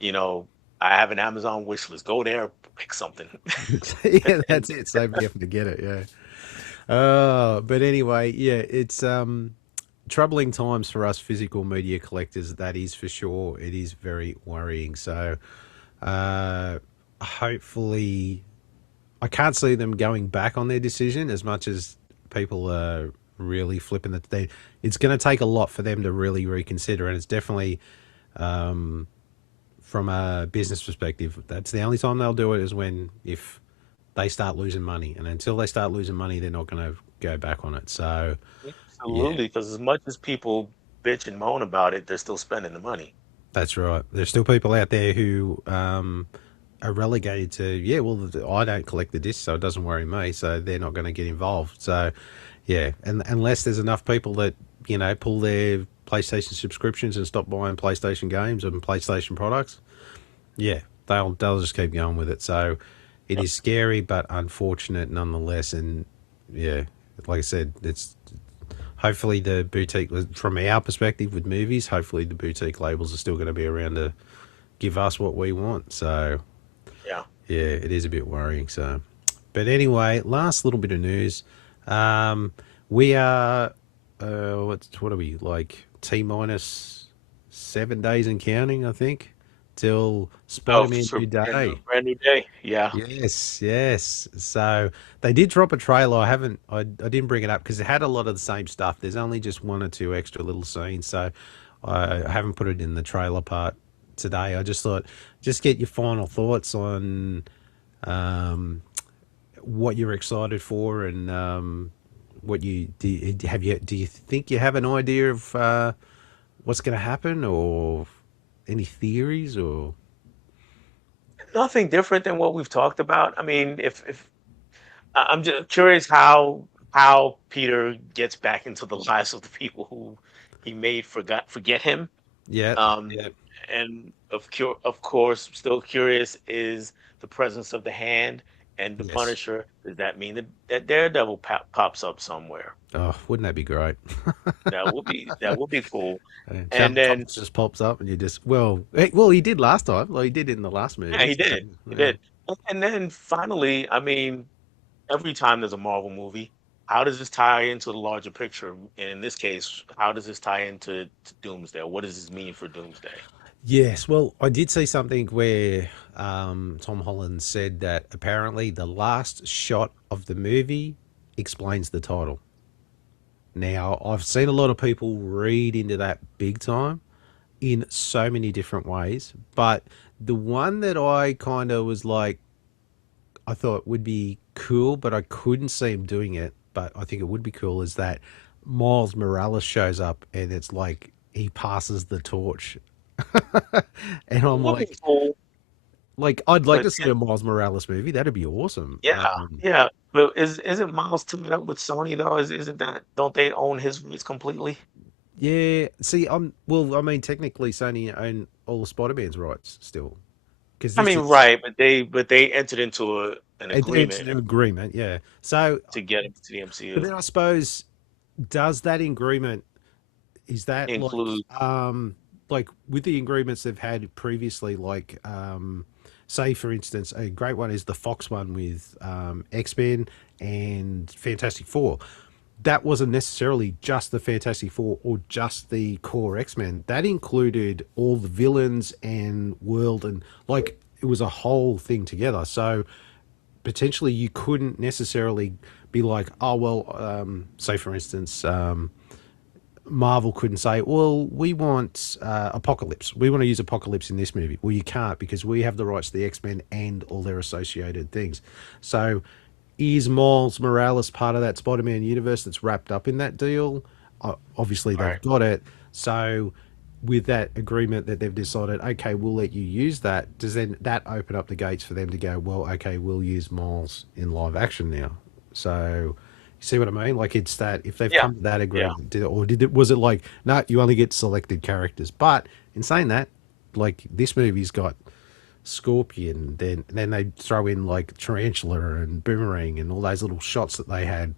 you know I have an Amazon wish list. Go there, pick something. Yeah, And that's it. Save me having to get it. Yeah. But anyway, yeah, it's troubling times for us physical media collectors. That is for sure. It is very worrying. So, uh, hopefully, I can't see them going back on their decision as much as people are really flipping the. It's going to take a lot for them to really reconsider, and it's definitely from a business perspective. That's the only time they'll do it is when if they start losing money, and until they start losing money, they're not going to go back on it. So, yeah, absolutely, because as much as people bitch and moan about it, they're still spending the money. that's right. There's still people out there who are relegated to, yeah, well, I don't collect the discs, so it doesn't worry me. So they're not going to get involved. So, yeah, and unless there's enough people that, pull their PlayStation subscriptions and stop buying PlayStation games and PlayStation products, yeah, they'll just keep going with it. So it Yep. is scary, but unfortunate nonetheless. And yeah, like I said, it's hopefully the boutique, from our perspective with movies, hopefully the boutique labels are still going to be around to give us what we want. So Yeah. yeah, it is a bit worrying. So, but anyway, last little bit of news. Um, we are, what are we like? T minus 7 days and counting, I think, till Oh, Spider-Man for New Day. brand new day. Yeah. Yes, yes. So they did drop a trailer. I didn't bring it up because it had a lot of the same stuff. There's only just one or two extra little scenes, so I haven't put it in the trailer part today. I just thought, just get your final thoughts on um, what you're excited for and what you do. Have you do you think you have an idea of what's going to happen, or any theories, or Nothing different than what we've talked about. I mean, if I'm just curious how Peter gets back into the lives of the people who he made forget him. yeah, Um, yeah, and of course, still curious is the presence of the Hand and the yes. Punisher. Does that mean that Daredevil pops up somewhere? Oh, wouldn't that be great? That would be cool. And And Sherlock then Holmes just pops up, and you just, well, he did last time. Like he did in the last yeah, movie. he So, did. He did. And then finally, I mean, every time there's a Marvel movie, how does this tie into the larger picture? And in this case, how does this tie into Doomsday? What does this mean for Doomsday? yes, well, I did see something where Tom Holland said that apparently the last shot of the movie explains the title. Now, I've seen a lot of people read into that big time in so many different ways, but the one that I kind of was like, I thought would be cool, but I couldn't see him doing it. But I think it would be cool is that Miles Morales shows up and it's like he passes the torch. And It I'm would be like, cool, I'd like but to see a Miles Morales movie. That'd be awesome. yeah, yeah. But isn't Miles teaming up with Sony though? Isn't that, don't they own his rights completely? Yeah. See, well, I mean, technically, Sony own all the Spider-Man's rights still because I this mean, is right, but they entered into an it's agreement an agreement. Yeah. So, to get him to the but MCU. then I suppose, does that agreement, is that Include like with the agreements they've had previously, like say for instance, a great one is the Fox one with X-Men and Fantastic Four. That wasn't necessarily just the Fantastic Four or just the core X-Men. That included all the villains and world, and like it was a whole thing together. So potentially you couldn't necessarily be like, oh well, say for instance, Marvel couldn't say, well, we want Apocalypse. We want to use Apocalypse in this movie. Well, you can't because we have the rights to the X Men and all their associated things. So is Miles Morales part of that Spider-Man universe that's wrapped up in that deal? Obviously, Right. they've got it. So, with that agreement that they've decided, okay, we'll let you use that. Does then that open up the gates for them to go, well, okay, we'll use Miles in live action now? So, you see what I mean? Like it's that if they've Yeah. come to that Yeah. agreement, did it was it like no, you only get selected characters? But in saying that, like this movie's got Scorpion, then they throw in like Tarantula and Boomerang and all those little shots that they had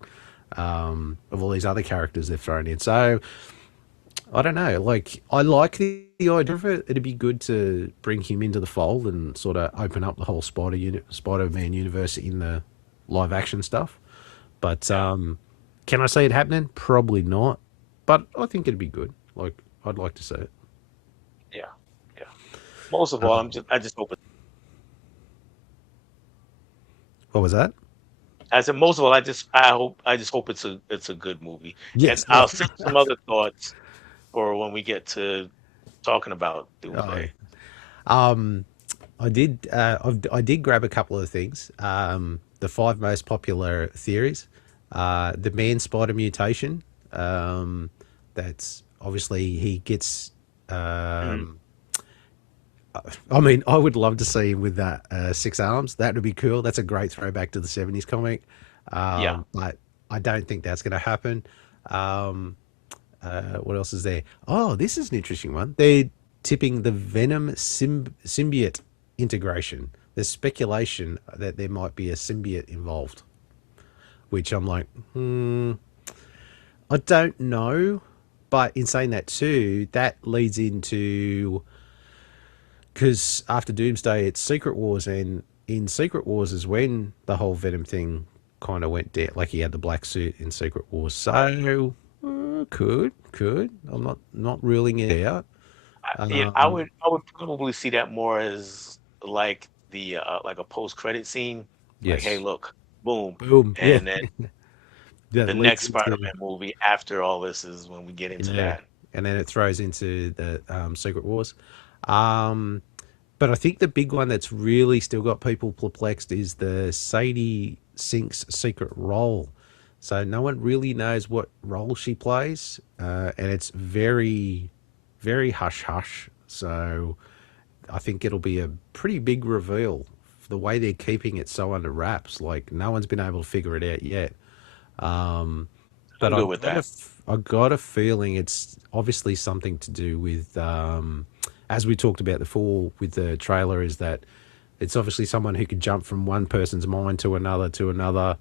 of all these other characters they've thrown in. So I don't know. Like I like the idea of it. It'd be good to bring him into the fold and sort of open up the whole Spider-Man universe in the live action stuff. But Yeah. can I see it happening? Probably not. But I think it'd be good. Like I'd like to see it. Yeah. Yeah. Most of all, Um, I just hope what was that? I said most of all, I just hope it's a good movie. And Yes. I'll save some other thoughts for when we get to talking about Oh, Doomsday. um, I did grab a couple of things. The five most popular theories. The man spider mutation. Um, that's obviously he gets. Mhm. I mean, I would love to see him with that six arms. That would be cool. That's a great throwback to the '70s comic. Yeah. But I don't think that's going to happen. Um, what else is there? Oh, this is an interesting one. They're tipping the Venom symbiote integration. There's speculation that there might be a symbiote involved, which I'm like, I don't know. But in saying that too, that leads into because after Doomsday, it's Secret Wars, and in Secret Wars is when the whole Venom thing kind of went down. Like he had the black suit in Secret Wars, Right. so could. I'm not ruling it out. Yeah, Um, I would probably see that more as like the like a post credit scene. Like, hey, yes, look, boom, boom, yeah, and then that the leads next into Spider-Man movie after all this is when we get into yeah, that. and then it throws into the Secret Wars. Um, but I think the big one that's really still got people perplexed is the Sadie Sink's secret role. So no one really knows what role she plays, and it's very, very hush hush. So I think it'll be a pretty big reveal. The way they're keeping it so under wraps, like no one's been able to figure it out yet. Um, but I'm good with that. I got a feeling it's obviously something to do with, as we talked about before with the trailer, is that it's obviously someone who could jump from one person's mind to another to another.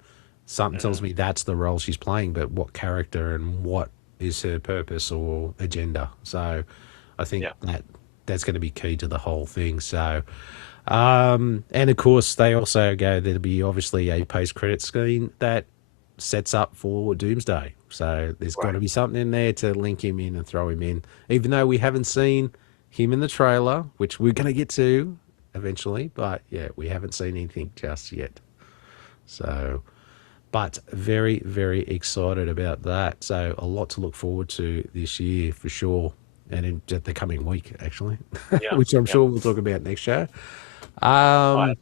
Something tells Hmm. me that's the role she's playing, but what character and what is her purpose or agenda? So I think Yeah. that's going to be key to the whole thing. So, and of course, they also go there'll be obviously a post credit scene that sets up for Doomsday. So there's got Right. to be something in there to link him in and throw him in, even though we haven't seen him in the trailer, which we're going to get to eventually. But yeah, we haven't seen anything just yet. So, but very, very excited about that. So a lot to look forward to this year for sure. And in the coming week, actually, Yeah. which I'm Yeah. sure we'll talk about next show. All Um, right.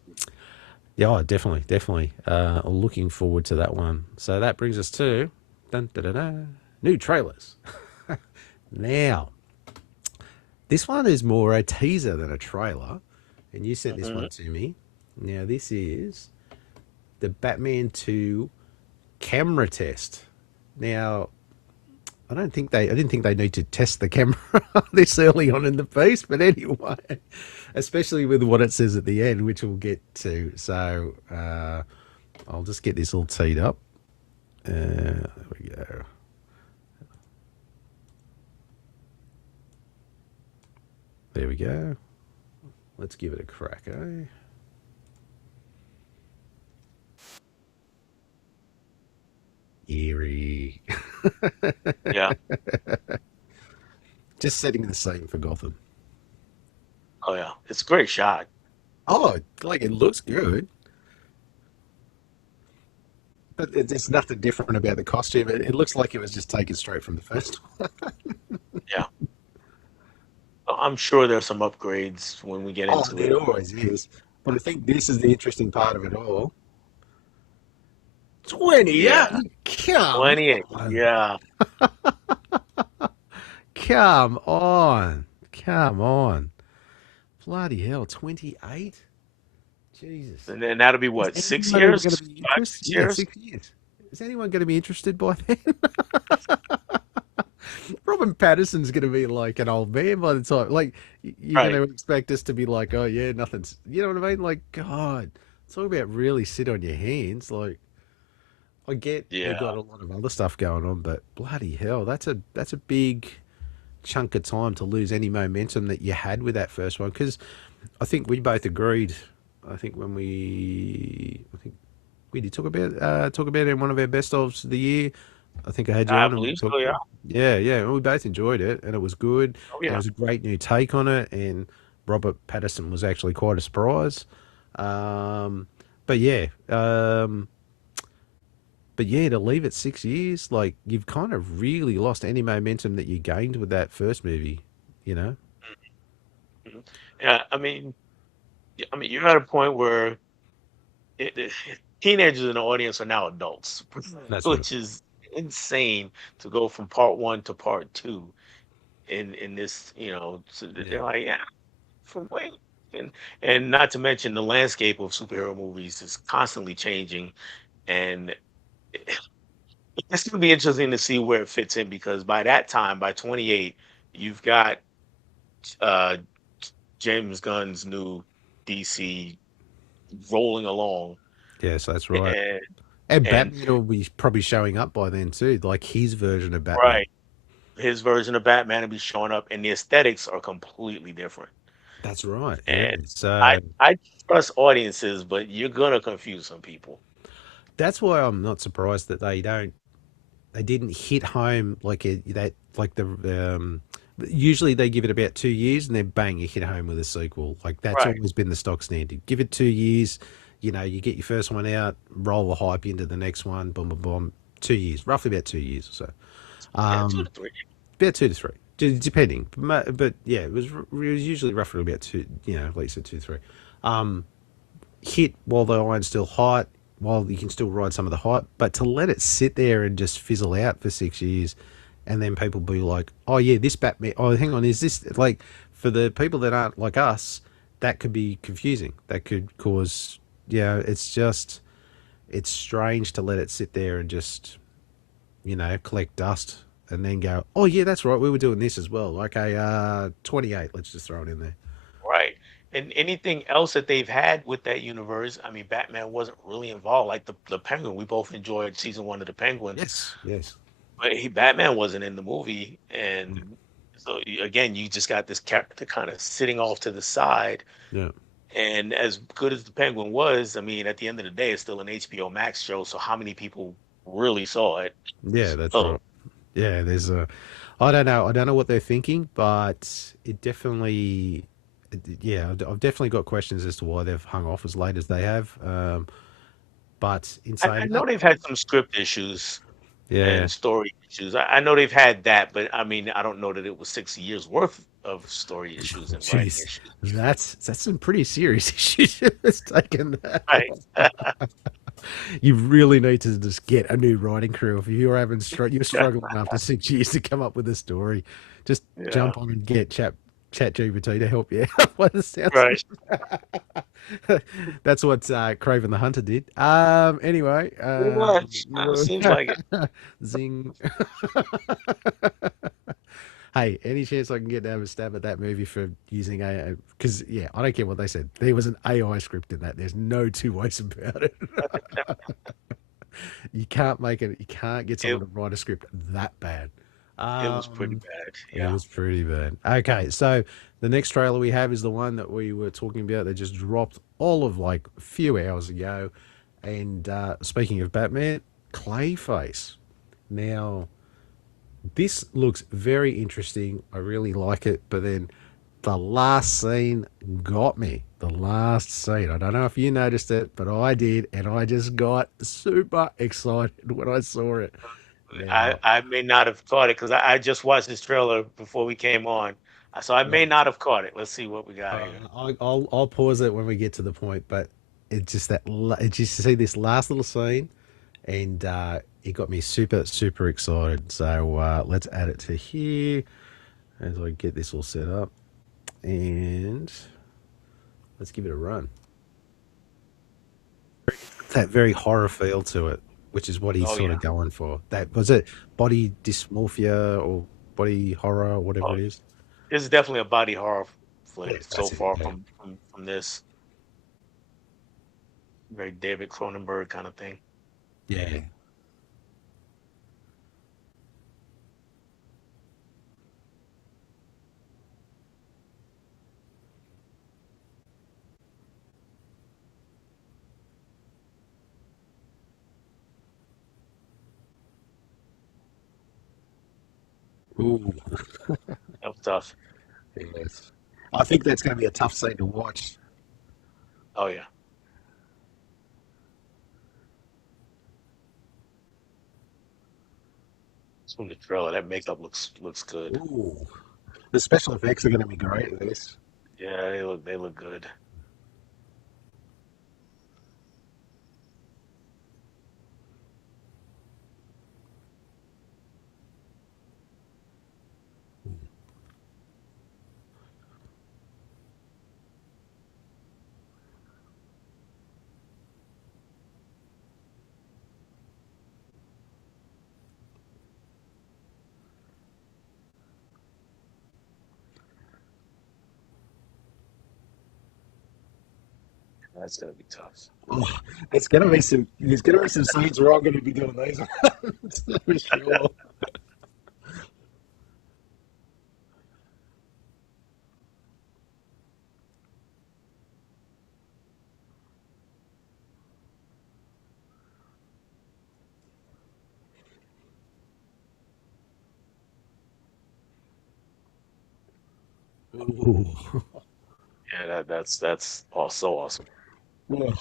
yeah, oh, definitely, definitely. Looking forward to that one. So that brings us to dun, dun, dun, dun, new trailers. Now, this one is more a teaser than a trailer, and you sent this Hmm. one to me. Now, this is the Batman 2 camera test. Now, I didn't think they need to test the camera this early on in the piece, but anyway, especially with what it says at the end, which we'll get to. So I'll just get this all teed up. There we go. There we go. Let's give it a crack, eh? Eerie. Yeah. Just setting the scene for Gotham. Oh yeah. It's a great shot. Oh, like it looks good, but there's nothing different about the costume. It looks like it was just taken straight from the first one. Yeah. I'm sure there's some upgrades when we get Oh, into there it. always is. But I think this is the interesting part of it all. Yeah, 28? Come 28. on. Yeah. Come on. Come on. Bloody hell, 28? Jesus. And then that'll be Is what, six anyone even going to years? be Five, interested? six Yeah, years? 6 years. Is anyone going to be interested by then? Robin Patterson's going to be like an old man by the time. Like, you're going Right. to expect us to be like, oh, yeah, nothing's. You know what I mean? Like, God, talk about really sit on your hands. Like, I get they've Yeah. got a lot of other stuff going on, but bloody hell, that's a big chunk of time to lose any momentum that you had with that first one. Because I think we both agreed. I think when I think we did talk about it in one of our best ofs of the year. I think I had you I on and we believe so, talked. yeah. Yeah, yeah, and we both enjoyed it, and it was good, Oh, and it yeah. was a great new take on it. And Robert Patterson was actually quite a surprise. Um, but yeah, to leave it 6 years, like you've kind of really lost any momentum that you gained with that first movie. You know, Mhm. Yeah, I mean, you're at a point where it teenagers in the audience are now adults, that's right. which is insane to go from part one to part two in this, so Yeah, they're like, yeah, from wait. And not to mention the landscape of superhero movies is constantly changing, and it's gonna be interesting to see where it fits in because by that time, by 28, you've got uh James Gunn's new DC rolling along, yes, that's right. and And and Batman will be probably showing up by then too, like his version of Batman. right, his version of Batman will be showing up, and the aesthetics are completely different. That's right. Yeah. And I So I trust audiences, but you're gonna confuse some people. that's why I'm not surprised that they didn't hit home like that, like usually they give it about 2 years and then bang, you hit home with a sequel. Like that's Right. always been the stock standard. Give it 2 years, you get your first one out, roll the hype into the next one, boom, boom, boom. 2 years, roughly about 2 years or so. Yeah, two to Um, three. about 2 to 3, depending. But yeah, it was usually roughly about two. Like you said, 2 to 3. Um, hit while the iron's still hot, while you can still ride some of the hype, but to let it sit there and just fizzle out for 6 years, and then people be like, "Oh yeah, this Batman. Oh, hang on, is this like for the people that aren't like us? That could be confusing. That could cause, it's strange to let it sit there and just collect dust." And then go, oh yeah, that's right. We were doing this as well. Okay, 28. Let's just throw it in there. Right. And anything else that they've had with that universe, I mean, Batman wasn't really involved. Like the Penguin, we both enjoyed season one of the Penguin, Yes, yes, but Batman wasn't in the movie, and so again, you just got this character kind of sitting off to the side. yeah, And as good as the Penguin was, I mean, at the end of the day, it's still an HBO Max show. So how many people really saw it? yeah. That's So right. Yeah, there's a. I don't know. I don't know what they're thinking, but it definitely. Yeah, I've definitely got questions as to why they've hung off as late as they have. But in I saying know that, they've had some script issues yeah. and story issues. I know they've had that, but I mean, I don't know that it was 6 years worth of story issues and writing Jeez, issues. that's some pretty serious issues it's taken that. Right. You really need to just get a new writing crew if you're struggling after 6 years to come up with a story. Just Yeah. jump on and get Chat GPT to help you out. What it sounds Right. like. That's what Craven the Hunter did. Anyway, Pretty much. Seems like it. zing. Hey, any chance I can get to have a stab at that movie for using AI? Because yeah, I don't care what they said. There was an AI script in that. There's no two ways about it. You can't make it. You can't get It someone to write a script that bad. it was pretty Um, bad. it Yeah. was pretty bad. Okay, so the next trailer we have is the one that we were talking about that just dropped all of like a few hours ago. And speaking of Batman, Clayface. Now, this looks very interesting. I really like it, but then the last scene got me. The last scene. I don't know if you noticed it, but I did, and I just got super excited when I saw it. Now, I may not have caught it because I just watched this trailer before we came on. So I may right. not have caught it. Let's see what we got here. I'll pause it when we get to the point, but it's just that it's just to see this last little scene, and it got me super super excited. So let's add it to here as I get this all set up, and let's give it a run. That very horror feel to it, which is what he's Oh sort yeah. of going for. That was it, body dysmorphia or body horror, whatever Oh, it is. this is definitely a body horror Yeah, flick so that's it. far Yeah, from this very David Cronenberg kind of thing. yeah. Ooh, That was tough. yes. I think that's going to be a tough scene to watch. Oh yeah. It's from the trailer. That makeup looks good. Ooh, the special effects are going to be great in this. Yeah, they look good. That's gonna be tough. Oh, there's going to be some. There's going to be some scenes where I'm going to be doing these ones for sure. Ooh. Yeah, that's also awesome. Oh,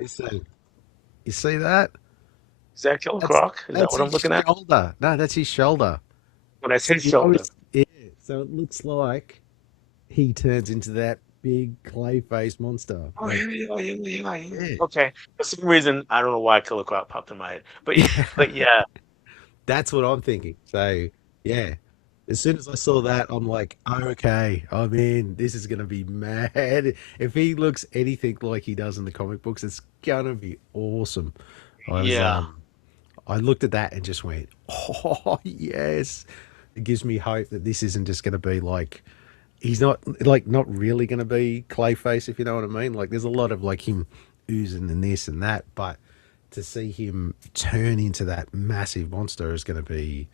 you see, you see that? Is that Killer That's Croc? Is that that's what I'm his looking at? shoulder. No, that's his shoulder. Oh, that's So his you shoulder. always, yeah. So it looks like he turns into that big clay faced monster. Oh Like, yeah, yeah, yeah, yeah, yeah. yeah. Okay. For some reason, I don't know why Killer Croc popped in my head, but yeah, but yeah, That's what I'm thinking. So, yeah. As soon as I saw that, I'm like, okay, I'm in. This is gonna be mad. If he looks anything like he does in the comic books, it's gonna be awesome. I was yeah, I looked at that and just went, oh yes. It gives me hope that this isn't just gonna be like he's not like not really gonna be Clayface, if you know what I mean. Like there's a lot of like him oozing and this and that, but to see him turn into that massive monster is going to be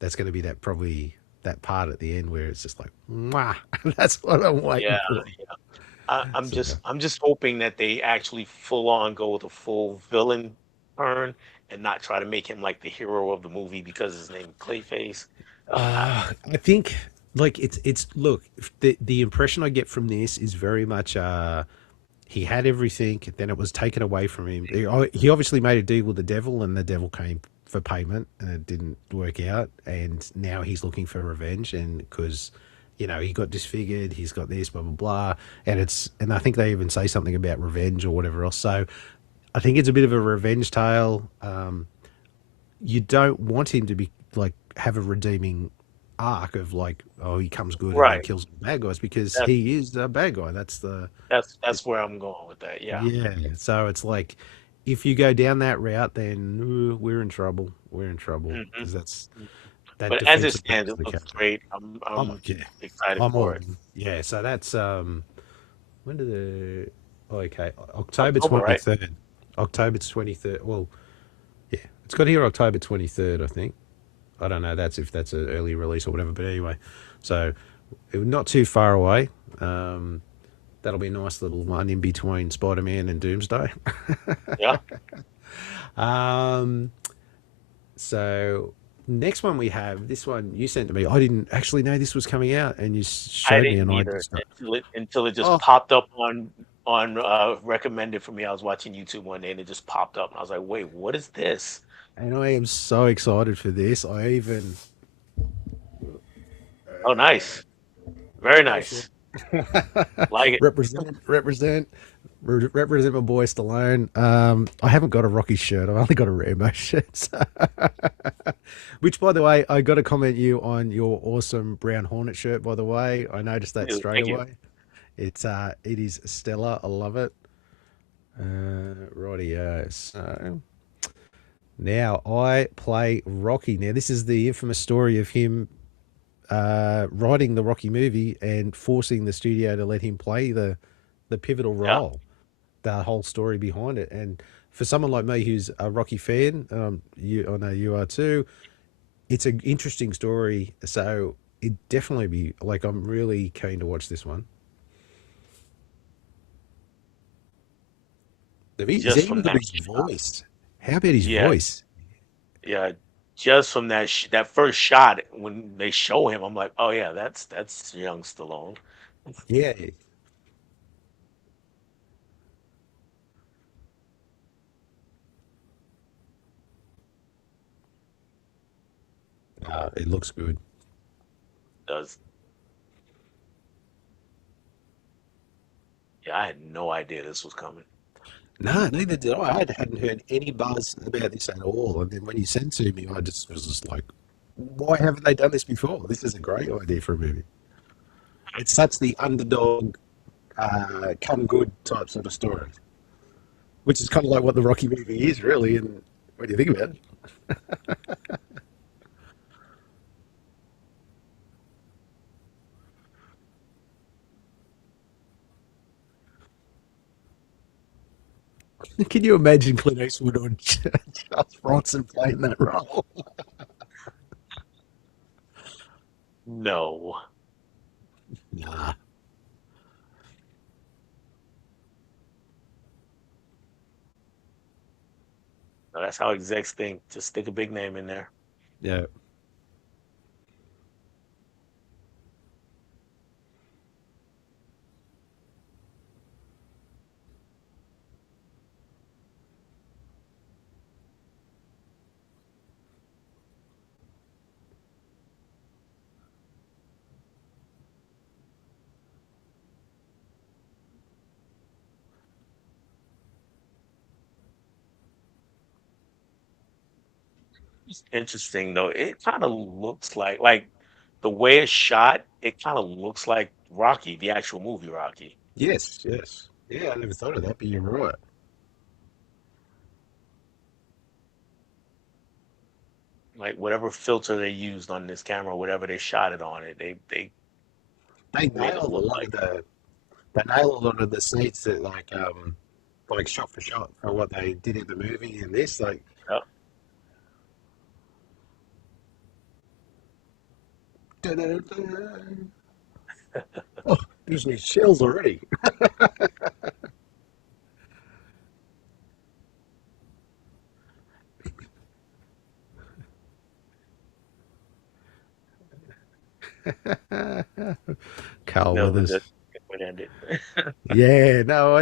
that's going to be that probably that part at the end where it's just like mwah. That's what I'm yeah. waiting for. I'm So just hoping that they actually full on go with a full villain turn and not try to make him like the hero of the movie because his name is Clayface. I think like it's look, the impression I get from this is very much he had everything, then it was taken away from him. He obviously made a deal with the devil, and the devil came for payment, and it didn't work out. And now he's looking for revenge, and because he got disfigured, he's got this, blah blah blah, and I think they even say something about revenge or whatever else. So I think it's a bit of a revenge tale. You don't want him to be like have a redeeming arc of like, oh, he comes good and then Right. kills bad guys because That's he is a bad guy. That's the that's where I'm going with that. Yeah. yeah. So it's like if you go down that route, then we're in trouble. We're in trouble hmm because that But as defeats it the purpose stands, of it the looks character. great. I'm I'm I'm yeah, excited I'm all for it. in. Yeah. So that's when did the okay October October, twenty right? third. October 23rd. Well, yeah, it's got here October 23rd, I think. I don't know. That's if that's an early release or whatever. But anyway, so not too far away. Um, that'll be a nice little one in between Spider Man and Doomsday. Yeah. Um, so next one we have this one you sent to me. I didn't actually know this was coming out, and you I showed me, and didn't I either just until it just oh, popped up on recommended for me. I was watching YouTube one day and it just popped up and I was like, wait, what is this? and I am so excited for this. I even Oh, nice. Very motion. nice. Like it. Represent my boy Stallone. I haven't got a Rocky shirt. I've only got a Rambo shirt. Which, by the way, I got to comment you on your awesome Brown Hornet shirt. By the way, I noticed that straight Thank you. away. It is stellar. I love it. Rightio. So now I play Rocky. Now this is the infamous story of him writing the Rocky movie and forcing the studio to let him play the pivotal Yeah. role, the whole story behind it. And for someone like me who's a Rocky fan, I know you are too. It's an interesting story, so it definitely be like I'm really keen to watch this one. He's Just even from got that his shot. voice. How about his Yeah. voice? Yeah. Just from that first shot when they show him, I'm like, oh yeah, that's young Stallone. Yeah, it looks good. Does Yeah, I had no idea this was coming. No, neither did I. I hadn't heard any buzz about this at all. And then when you sent to me, I just was just like, why haven't they done this before? This is a great idea for a movie. It's such the underdog, come good type sort of story, which is kind of like what the Rocky movie is, really. And what do you think about it? Can you imagine Clint Eastwood or Charles Bronson playing that role? No. Nah. No, that's how execs think. Just stick a big name in there. Yeah. It's interesting though. It kind of looks like the way it's shot, it kind of looks like Rocky, the actual movie Rocky. Yes, yes. Yeah, I never thought of that, but you're right. Like whatever filter they used on this camera, whatever they shot it on it, they They made it nailed a look lot like of the they nailed a lot of the seats that like shot for shot for what they did in the movie and this like Yep. da-da-da. Oh, gives me chills already. Carl That was a Weathers. good way to end it. Yeah, no,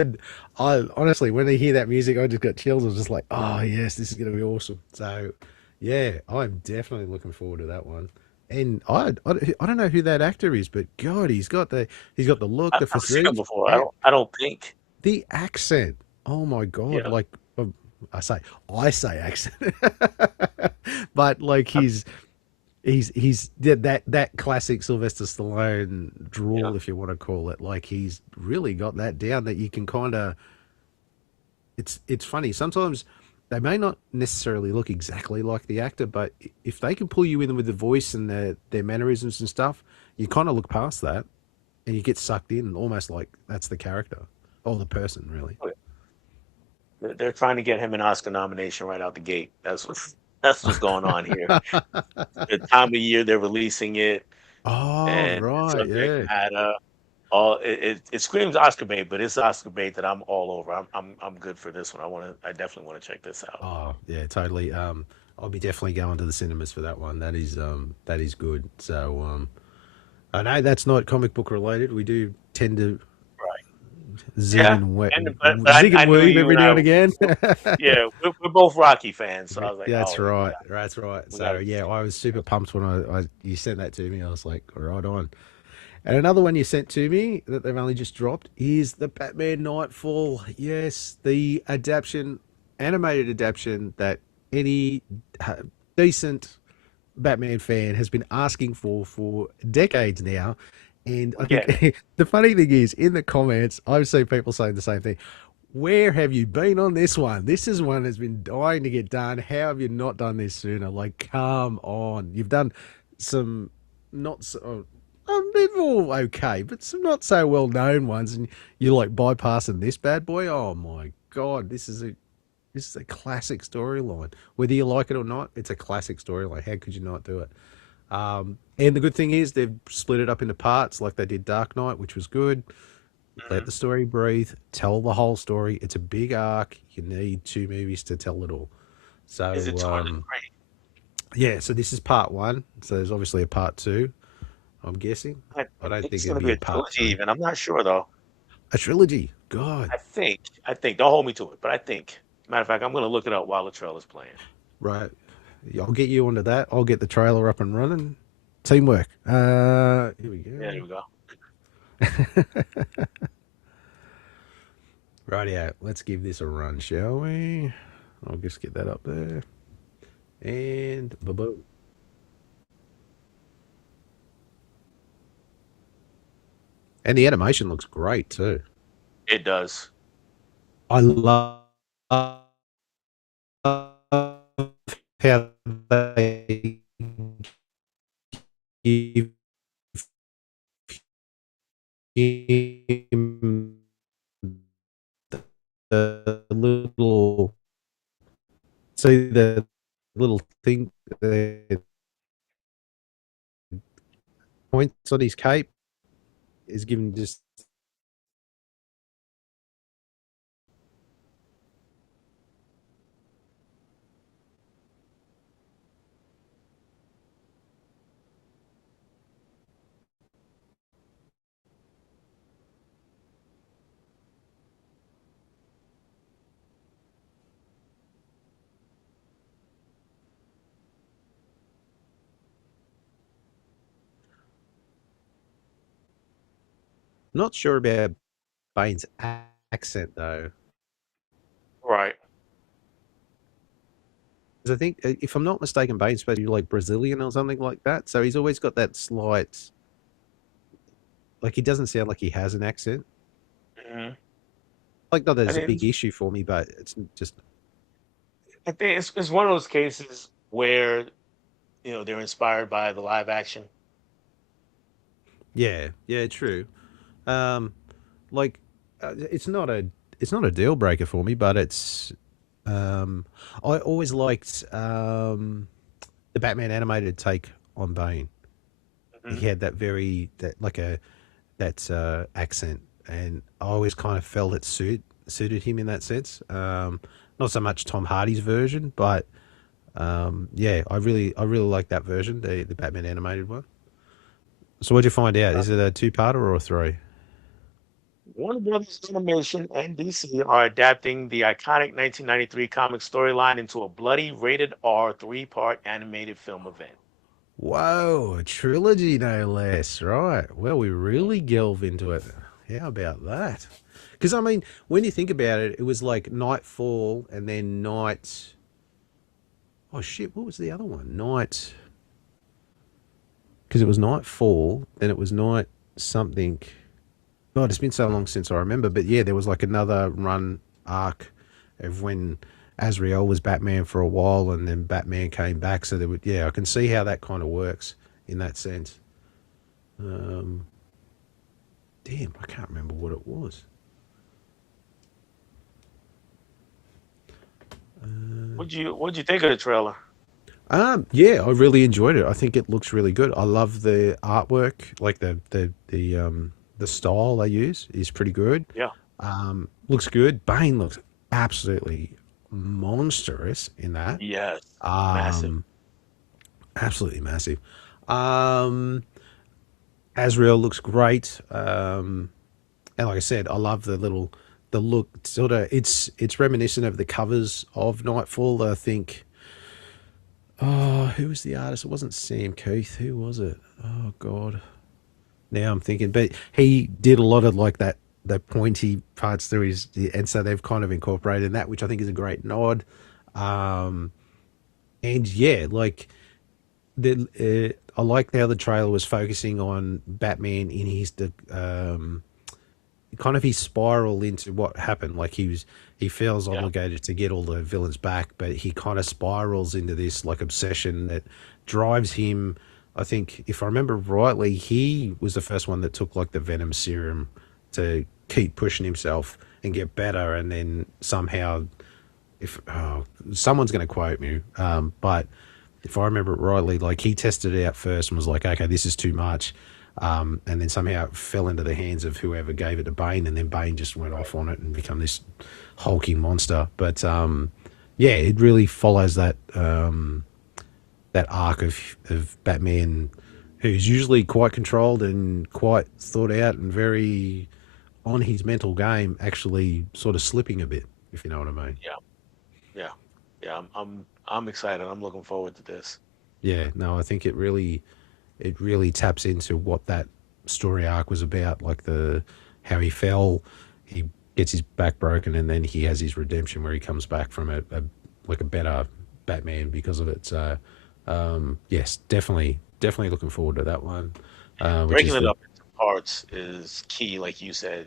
I honestly, when I hear that music, I just got chills. I was just like, oh yes, this is gonna be awesome. So, yeah, I'm definitely looking forward to that one. And I don't know who that actor is, but God, he's got the look, I've the never seen him physique, before. and I don't think. the accent. Oh my God, Yeah. like I say, I say accent, but like I- he's that classic Sylvester Stallone Yeah. drawl, if you want to call it. Like he's really got that down that you can kind of. It's funny sometimes they may not necessarily look exactly like the actor, but if they can pull you in with the voice and their mannerisms and stuff, you kind of look past that and you get sucked in, almost like that's the character or the person, really. They're trying to get him an Oscar nomination right out the gate. That's what's going on here. The time of year they're releasing it, Oh and right, subject yeah. matter. All it screams Oscar bait, but it's Oscar bait that I'm all over. I'm good for this one. I definitely want to check this out. Oh yeah, totally. I'll be definitely going to the cinemas for that one. That is good. So I know that's not comic book related. We do tend to Right. zig Yeah, and and but zig I and knew weave you every and now I. and again. Yeah, we're both Rocky fans, so I was like, That's oh yeah, right. That's right. we So got to yeah, see. I was super pumped when I you sent that to me. I was like, right on. And another one you sent to me that they've only just dropped is the Batman Nightfall. Yes, the adaptation, animated adaptation that any uh, decent Batman fan has been asking for decades now. And I We're think getting it. the funny thing is, in the comments, I've seen people saying the same thing. Where have you been on this one? This is one that's been dying to get done. How have you not done this sooner? Like, come on. You've done some not so, they're all okay, but some not so well known ones, and you're like bypassing this bad boy. Oh my god, this is a classic storyline. Whether you like it or not, it's a classic storyline. How could you not do it? And the good thing is they've split it up into parts, like they did Dark Knight, which was good. Let Mhm. the story breathe. Tell the whole story. It's a big arc. You need two movies to tell it all. Is it So 203? yeah, so this is part one. So there's obviously a part two. I'm guessing. I I don't think think it's it'd gonna be be a a part trilogy three. even. I'm not sure though. A trilogy. God. I think. Don't hold me to it, but I think. Matter of fact, I'm gonna look it up while the trailer's playing. Right. I'll get you onto that. I'll get the trailer up and running. Teamwork. Here we Yeah, there go. we go. Rightio. Let's give this a run, shall we? I'll just get that up there. And boom. And the animation looks great too. It does. I love how they give him the little see the little thing the points on his cape is given just not sure about Bane's accent though. Right. Because I think if I'm not mistaken, Bane's supposed to be like Brazilian or something like that. So he's always got that slight like he doesn't sound like he has an accent. Hmm. Like not that I it's a think big issue for me, but it's just it's one of those cases where they're inspired by the live action. yeah, yeah, true. Um, like it's not a deal breaker for me, but it's I always liked the Batman animated take on Bane. Hmm. He had that very that like a that accent, and I always kind of felt it suited him in that sense. Not so much Tom Hardy's version, but yeah, I really like that version, the Batman animated one. So what'd you find out? Is it a two-parter or a three? Warner Brothers Animation and DC are adapting the iconic 1993 comic storyline into a bloody rated R three-part animated film event. Whoa, a trilogy no less, right? Well, we really delve into it. How about that? Because I mean, when you think about it, it was like Nightfall and then Night. Oh shit! What was the other one? Night. Because it was Nightfall, then it was Night something. God, it's been so long since I remember. But yeah, there was like another run arc of when Azrael was Batman for a while, and then Batman came back. So there would, yeah, I can see how that kind of works in that sense. Um, damn, I can't remember what it was. What'd you think of the trailer? Yeah, I really enjoyed it. I think it looks really good. I love the artwork, like the style they use is pretty good. Yeah. Looks good. Bane looks absolutely monstrous in that. Yes. Massive. Um, Absolutely massive. Um, Azrael looks great. And like I said, I love the look. Sort of, it's reminiscent of the covers of Nightfall. I think. Oh, who was the artist? It wasn't Sam Keith. Who was it? Oh God. Now I'm thinking, but he did a lot of like that the pointy parts through his, and so they've kind of incorporated that, which I think is a great nod. Um, and yeah, like I like how the trailer was focusing on Batman in his kind of his spiral into what happened. Like he feels Yeah. obligated to get all the villains back, but he kind of spirals into this like obsession that drives him. I think if I remember rightly, he was the first one that took like the Venom serum to keep pushing himself and get better, and then somehow, if someone's going to quote me, but if I remember it rightly, like he tested it out first and was like, okay, this is too much. And then somehow it fell into the hands of whoever gave it to Bane, and then Bane just went Right. off on it and become this hulking monster. But yeah, it really follows that arc of Batman, who's usually quite controlled and quite thought out and very on his mental game, actually sort of slipping a bit, if you know what I mean. Yeah. Yeah. Yeah. I'm excited. I'm looking forward to this. Yeah, no, I think it really taps into what that story arc was about, like the how he fell, he gets his back broken, and then he has his redemption where he comes back from a like a better Batman because of it. So, yes, definitely looking forward to that one. Which Breaking is it the up into parts is key, like you said.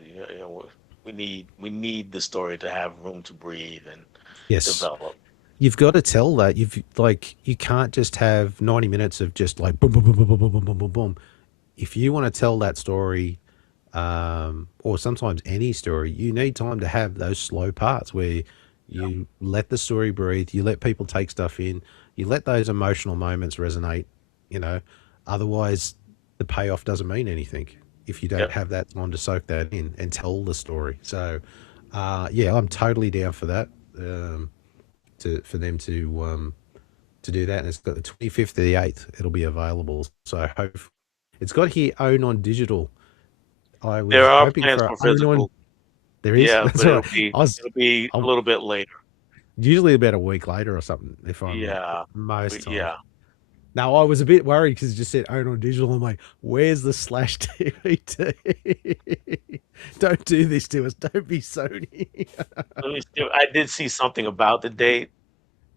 We need the story to have room to breathe and yes, develop. you've got to tell that you've like you can't just have 90 minutes of just like boom boom boom boom boom boom boom boom boom boom. If you want to tell that story, or sometimes any story, you need time to have those slow parts where you let the story breathe, you let people take stuff in, you let those emotional moments resonate, you know, otherwise the payoff doesn't mean anything if you don't Yep. have that time to soak that in and tell the story. So, yeah, I'm totally down for that. For them to do that, and it's got the 25th to the 8th. It'll be available. So hope it's got here own on digital. I There was are hoping plans for for own on. physical. There is. Yeah, That's but all it'll right. be it'll be a I'm little bit later. usually about a week later or something. If I'm Yeah. most But times. yeah. Now I was a bit worried because it just said own on digital. I'm like, where's the slash DVD? Don't do this to us. Don't be Sony. Let me see. I did see something about the date,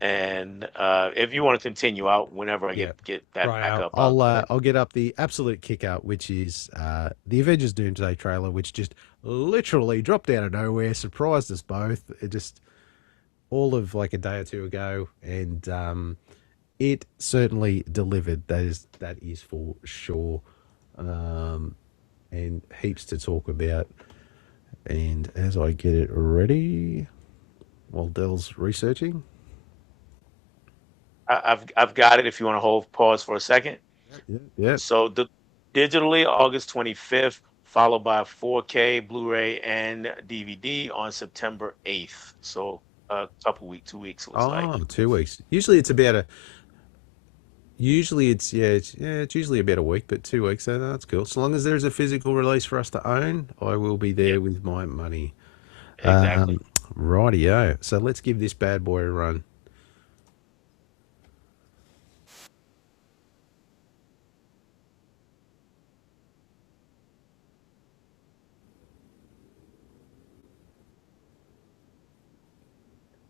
and if you want to continue out whenever I Yeah. get that Right. back up, I'll go ahead. I'll get up the absolute kick out, which is the Avengers Doomsday trailer, which just literally dropped out of nowhere, surprised us both. It just all of like a day or two ago, and it certainly delivered. That is for sure, um, and heaps to talk about. And as I get it ready, while Dell's researching, I've got it. If you want to hold pause for a second. yeah, yeah. So the digitally August 25th, followed by 4K Blu-ray and DVD on September 8th. So a couple week, 2 weeks looks like. Oh, 2 weeks. Usually it's about a Usually it's it's usually about a week, but 2 weeks. So that's cool. As long as there's a physical release for us to own, I will be Yeah, there with my money. exactly. Rightio. So let's give this bad boy a run.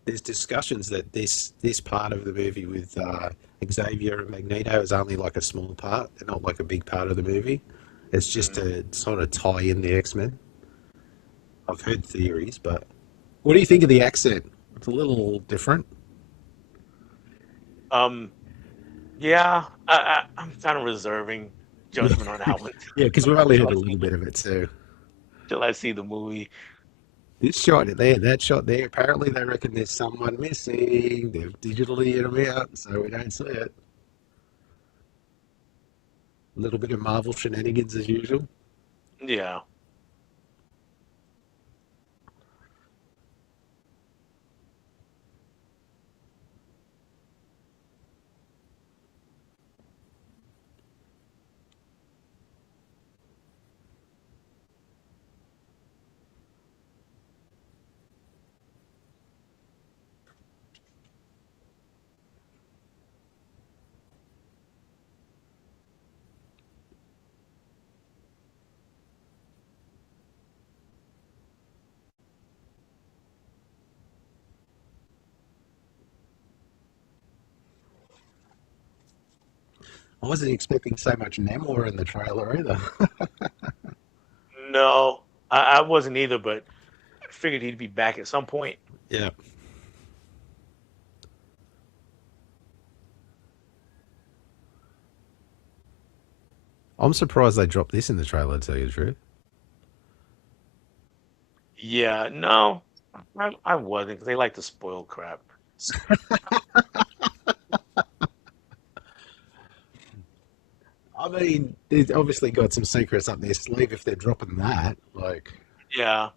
There's discussions that this part of the movie with Xavier and Magneto is only like a small part, and not like a big part of the movie. It's just Mhm. to sort of tie in the X Men. I've heard theories, but what do you think of the accent? It's a little different. Um, yeah, I'm kind of reserving Yeah, judgment on that one yeah, because we've only till heard I a see little bit of it too. till I see the movie. This shot there, that shot there, apparently they reckon there's someone missing. They've digitally hit them out, so we don't see it. A little bit of Marvel shenanigans as usual. Yeah. I wasn't expecting so much Namor in the trailer either. No, I wasn't either, but I figured he'd be back at some point. Yeah. I'm surprised they dropped this in the trailer, to tell you the truth. Yeah, no, I wasn't, 'cause they like to spoil crap. I mean, they've obviously got some secrets up their sleeve if they're dropping that. Like, Yeah,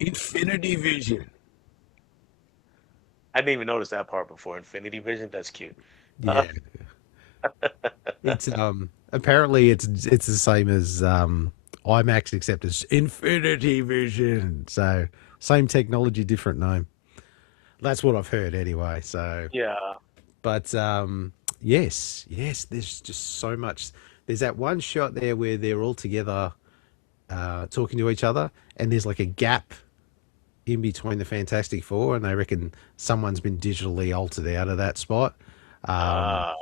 Infinity Vision. I didn't even notice that part before. Infinity Vision, that's cute. Uh, Yeah. It's apparently it's the same as IMAX except it's Infinity Vision. So same technology, different name. That's what I've heard anyway. So yeah, but yes, yes, there's just so much. There's that one shot there where they're all together talking to each other and there's like a gap in between the Fantastic Four and they reckon someone's been digitally altered out of that spot. Um, uh,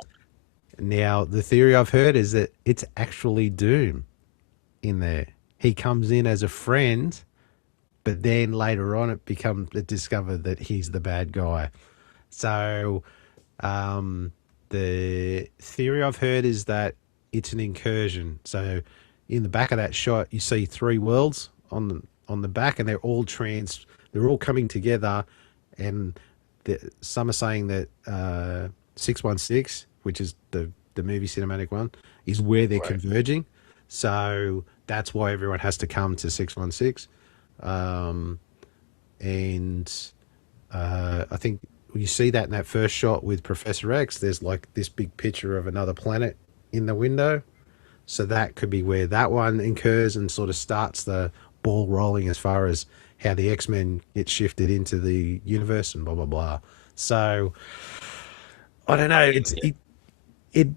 Now, the theory I've heard is that it's actually Doom in there. He comes in as a friend, but then later on it discovered that he's the bad guy. So, um, the theory I've heard is that it's an incursion. So, in the back of that shot, you see three worlds on the back, and they're all coming together, and some are saying that 616, which is the movie cinematic one, is where they're right. converging. So that's why everyone has to come to 616. Um, and I think you see that in that first shot with Professor X. There's like this big picture of another planet in the window. So that could be where that one incurs and sort of starts the ball rolling as far as how the X Men get shifted into the universe and blah blah blah. So I don't know. I mean, It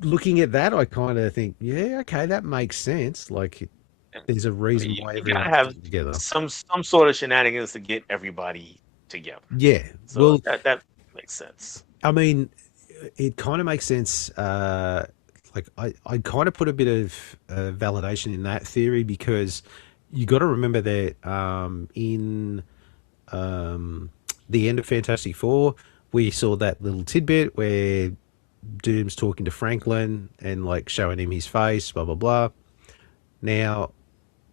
looking at that, I kind of think, yeah, okay, that makes sense. Like, yeah, there's a I mean, reason why you gotta everyone's have getting together. some sort of shenanigans to get everybody together. Yeah. So Well, that makes sense. I mean, it kind of makes sense. Like, I kind of put a bit of validation in that theory because you got to remember that in um, the end of Fantastic Four, we saw that little tidbit where Doom's talking to Franklin and like showing him his face, blah blah blah. Now,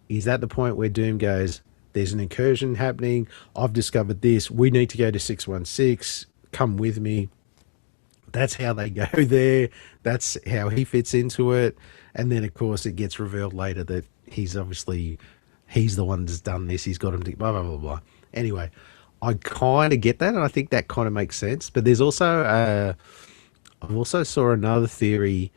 he's at the point where Doom goes, "There's an incursion happening. I've discovered this. We need to go to 616. Come with me." That's how they go there. That's how he fits into it. And then, of course, it gets revealed later that he's the one that's done this. He's got him to blah blah blah blah. Anyway, I kind of get that, and I think that kind of makes sense. But there's also I've also saw another theory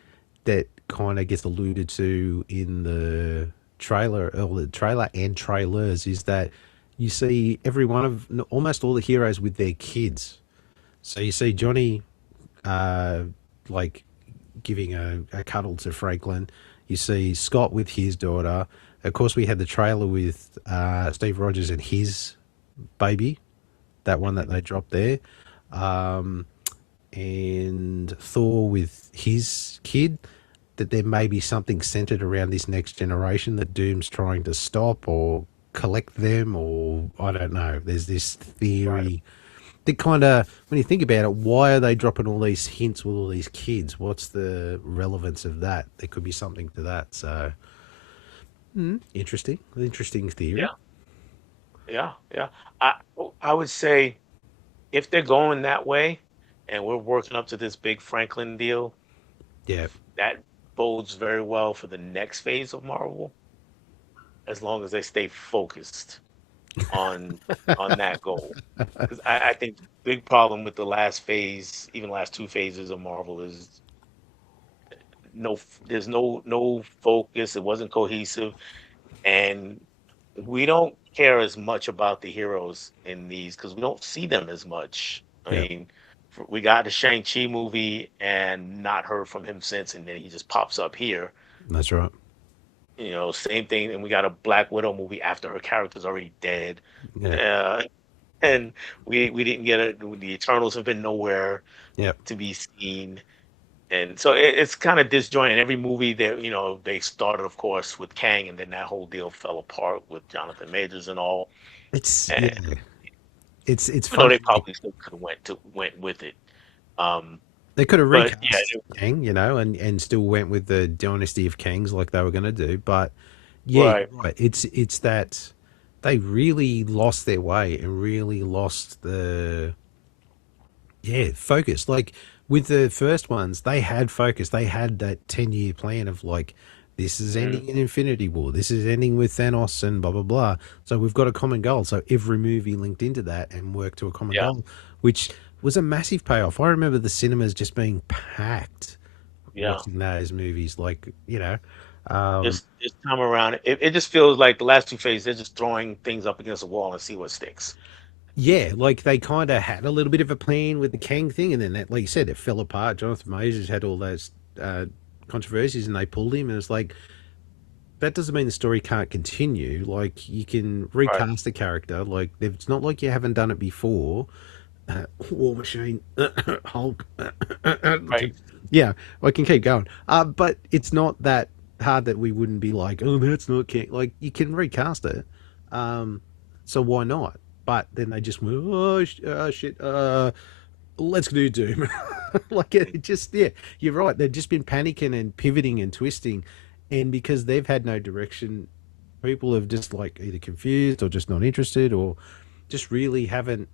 that kind of gets alluded to in the trailer, or the trailer and trailers, is that you see every one of almost all the heroes with their kids. So you see Johnny, uh, like giving a cuddle to Franklin. You see Scott with his daughter. Of course, we had the trailer with Steve Rogers and his baby, that one that Mhm. they dropped there. Um, and Thor with his kid, that there may be something centered around this next generation that Doom's trying to stop or collect them, or I don't know. There's this Right. theory that kind of, when you think about it, why are they dropping all these hints with all these kids? What's the relevance of that? There could be something to that. So, interesting theory. Yeah. Yeah. Yeah. I I would say if they're going that way and we're working up to this big Franklin deal, Yeah, that bodes very well for the next phase of Marvel, as long as they stay focused on that goal. Because I think the big problem with the last phase, even last two phases of Marvel, is there's no focus. It wasn't cohesive, and we don't care as much about the heroes in these because we don't see them as much. I yeah, mean, we got the Shang-Chi movie and not heard from him since, and then he just pops up here. that's right. Same thing. And we got a Black Widow movie after her character's already dead. Yeah, Uh, and we didn't get it. The Eternals have been nowhere yeah, to be seen. And so it's kind of disjointed. Every movie that they started, of course, with Kang, and then that whole deal fell apart with Jonathan Majors and all. It's And yeah, it's even though funny. they Like probably still could have went with it. Um, they could have but yeah, recast Kang, and still went with the Dynasty of Kangs like they were going to do. But yeah, you're right. right. It's that they really lost their way and really lost the focus. Like with the first ones, they had focus. They had that 10-year plan of like, this is Mhm. ending in Infinity War. This is ending with Thanos and blah blah blah. So we've got a common goal. So every movie linked into that and worked to a common Yeah, goal, which was a massive payoff. I remember the cinemas just being packed yeah. watching those movies. Um, This time around, it just feels like the last two phases, they're just throwing things up against the wall and see what sticks. yeah, like they kind of had a little bit of a plan with the Kang thing, and then that, like you said, it fell apart. Jonathan Majors had all those controversies, and they pulled him, and it's like that doesn't mean the story can't continue. Like you can Right, recast a character. Like it's not like you haven't done it before. War Machine, Hulk. right. Yeah, I can keep going. But it's not that hard that we wouldn't be like, oh, that's not King. Like you can recast it. Um, so why not? But then they just went, shit, let's do Doom. Like it just, yeah, you're right. They've just been panicking and pivoting and twisting, and because they've had no direction, people have just like either confused or just not interested or just really haven't.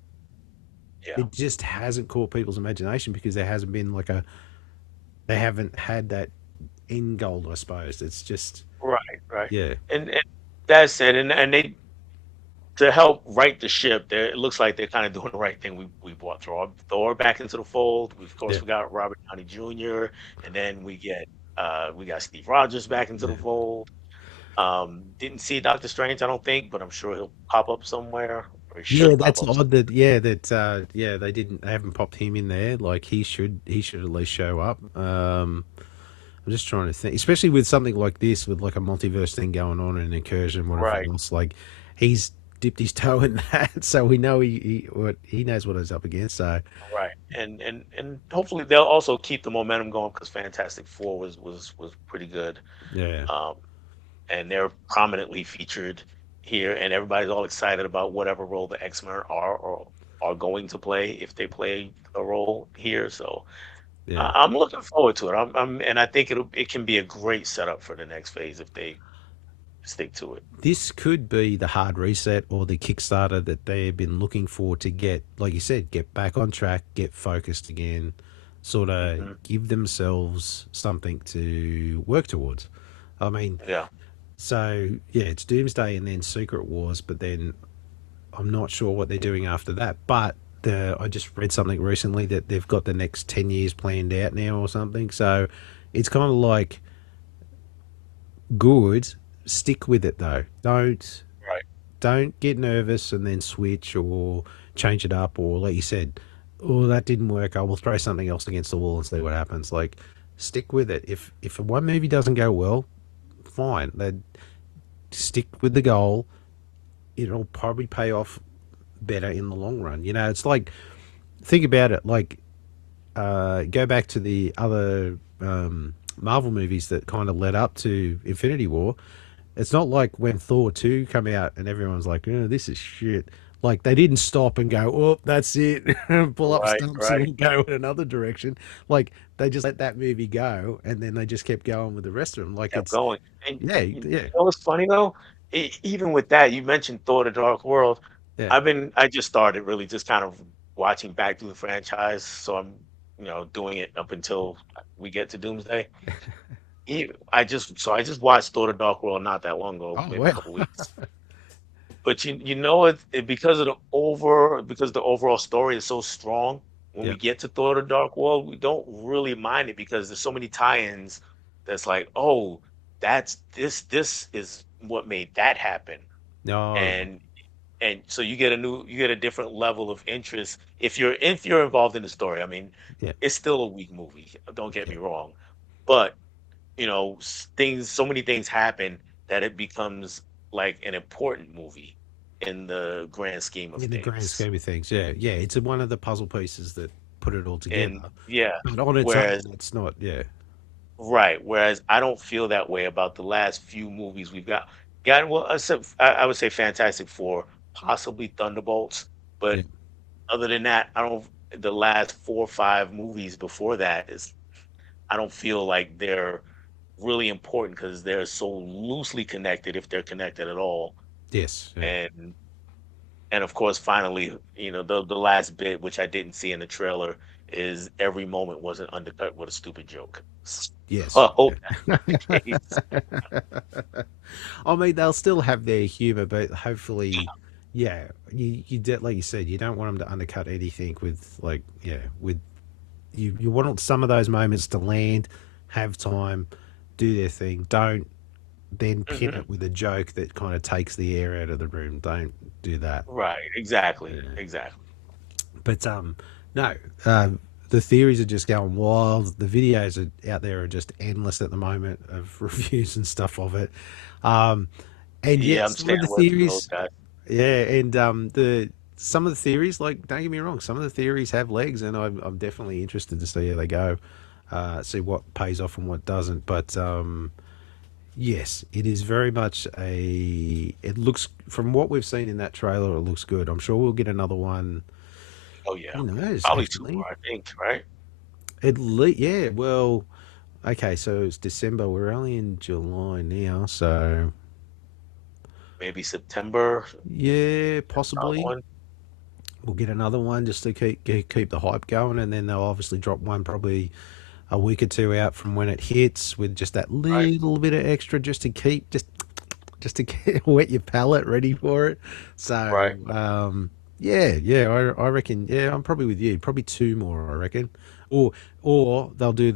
Yeah. It just hasn't caught people's imagination because there hasn't been like a. They haven't had that end goal, I suppose. It's just, Right, right. yeah, And that's it. And they to help right the ship, there it looks like they're kind of doing the right thing. We brought Thor back into the fold. We of yeah, course we got Robert Downey Jr. and then we got Steve Rogers back into the yeah. fold. Didn't see Doctor Strange, I don't think, but I'm sure he'll pop up somewhere, or he Yeah, should pop that's up odd somewhere. that they haven't popped him in there. Like he should at least show up. I'm just trying to think, especially with something like this, with like a multiverse thing going on and an incursion, whatever Right, else. Like he's dipped his toe in that, so we know he knows what he's up against. So right. And hopefully they'll also keep the momentum going because Fantastic Four was pretty good. yeah, Um, and they're prominently featured here, and everybody's all excited about whatever role the X-Men are or are going to play if they play a role here. So yeah. I'm looking forward to it. And I think it can be a great setup for the next phase if they stick to it. This could be the hard reset or the Kickstarter that they've been looking for to get, like you said, get back on track, get focused again, sort of Hmm. give themselves something to work towards. I mean, Yeah. so yeah, it's Doomsday and then Secret Wars, but then I'm not sure what they're doing after that. But I just read something recently that they've got the next 10 years planned out now or something. So it's kind of like good. Stick with it though. Right. Don't get nervous and then switch or change it up or like you said, oh that didn't work. I will throw something else against the wall and see what happens. Like stick with it. If one movie doesn't go well, fine. Then stick with the goal. It'll probably pay off better in the long run. It's like think about it. Like go back to the other Marvel movies that kind of led up to Infinity War. It's not like when Thor 2 come out and everyone's like, oh, this is shit. Like they didn't stop and go, oh, that's it, pull up Right. stumps Right. and go in another direction. Like they just let that movie go and then they just kept going with the rest of them. Like Kept it's, going. And yeah, you yeah, know what's funny though? Even with that, you mentioned Thor: The Dark World. yeah. I just started really just kind of watching back through the franchise, so I'm doing it up until we get to Doomsday. I just watched Thor: The Dark World not that long ago, Oh, maybe a wow. couple weeks. But you know because of the overall story is so strong. When Yeah. we get to Thor: The Dark World, we don't really mind it because there's so many tie-ins. That's like, oh, that's this is what made that happen, No, right. and so you get a different level of interest if you're involved in the story. I mean, Yeah. it's still a weak movie. Don't get Yeah. me wrong, but so many things happen that it becomes like an important movie in the grand scheme of In the grand things. scheme of things, yeah. Yeah. It's one of the puzzle pieces that put it all And together. yeah, But on its own, whereas it's not. Yeah, right, whereas I don't feel that way about the last few movies we've got. Well, except I would say Fantastic Four, possibly Thunderbolts, yeah, but other than that, I don't. The last 4 or 5 movies before that is I don't feel like they're really important because they're so loosely connected, if they're connected at all. yes, yeah, And of course, finally, the last bit, which I didn't see in the trailer, is every moment wasn't undercut with a stupid joke. So yes. I hope Yeah. that's the case. I mean, they'll still have their humor, but hopefully, yeah, like you said, you don't want them to undercut anything with like, yeah, with you want some of those moments to land, have time, do their thing. Don't then pin Hmm. it with a joke that kind of takes the air out of the room. Don't do that. Right. Exactly. Yeah. Exactly. But no, the theories are just going wild. The videos out there are just endless at the moment of reviews and stuff of it. Um, and Yeah, yet I'm some staying of the away from those theories, guys. yeah, and the some of the theories, like don't get me wrong, some of the theories have legs, and I'm definitely interested to see how they go, see what pays off and what doesn't. But yes, it is very much a. It looks from what we've seen in that trailer, it looks good. I'm sure we'll get another one. Oh yeah, Who knows? probably 2 more, Actually, I think. Right? yeah. Well, okay, so it's December. We're only in July now, so Maybe September. yeah, Another possibly one. we'll get another one just to keep the hype going, and then they'll obviously drop one probably a week or two out from when it hits with just that Right. little bit of extra just to keep just to wet your palate ready for it. So Right. yeah, I reckon. Yeah, I'm probably with you. Probably two more, I reckon. Or they'll do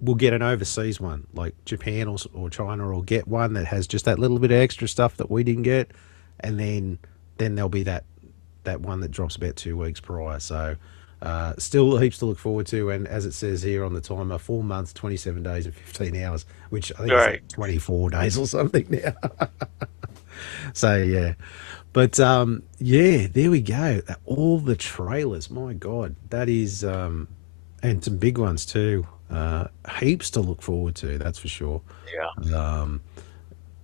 we'll get an overseas one like Japan or China, or get one that has just that little bit of extra stuff that we didn't get, and then there'll be that one that drops about 2 weeks prior. So still heaps to look forward to. And as it says here on the timer, 4 months, 27 days, and 15 hours, which I think is like Right. 24 days or something now. So yeah, but yeah, there we go. All the trailers, my God, that is, and some big ones too. Heaps to look forward to, that's for sure. Yeah. Um,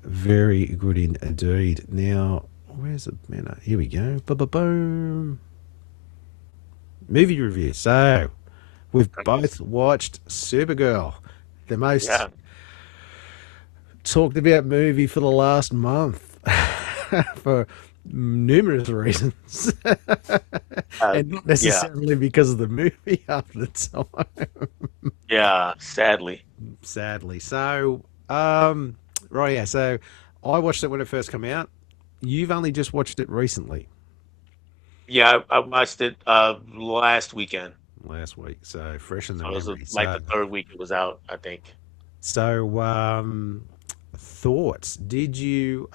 very good indeed. Now, where's the banner? Here we go. Boom. Movie review. So we've both watched Supergirl, the most Yeah. talked about movie for the last month for numerous reasons, Uh, and not yeah. necessarily because of the movie half the time, Yeah. Sadly. sadly. So, right, yeah. So I watched it when it first came out. You've only just watched it recently, Yeah. I watched it last weekend. last week. So fresh in the So it was memory. like the third week it was out, I think. So, thoughts? Did you?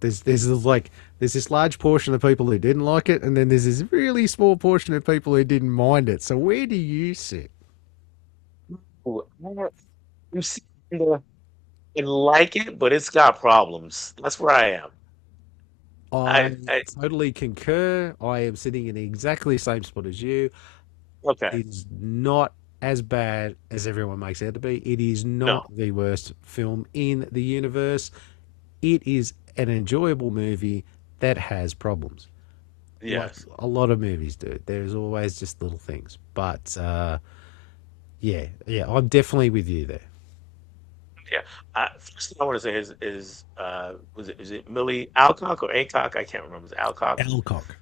There's this large portion of people who didn't like it, and then there's this really small portion of people who didn't mind it. So where do you sit? Ooh, I'm seeing I like it, but it's got problems. That's where I am. I I totally concur. I am sitting in exactly the same spot as you. okay. It is not as bad as everyone makes it out to be. It is No. not the worst film in the universe. It is an enjoyable movie that has problems, like Yes. a lot of movies do. There's always just little things, but yeah, I'm definitely with you there. Yeah. First thing I want to say is is it Millie Alcock or Acock? I can't remember. Is it Alcock?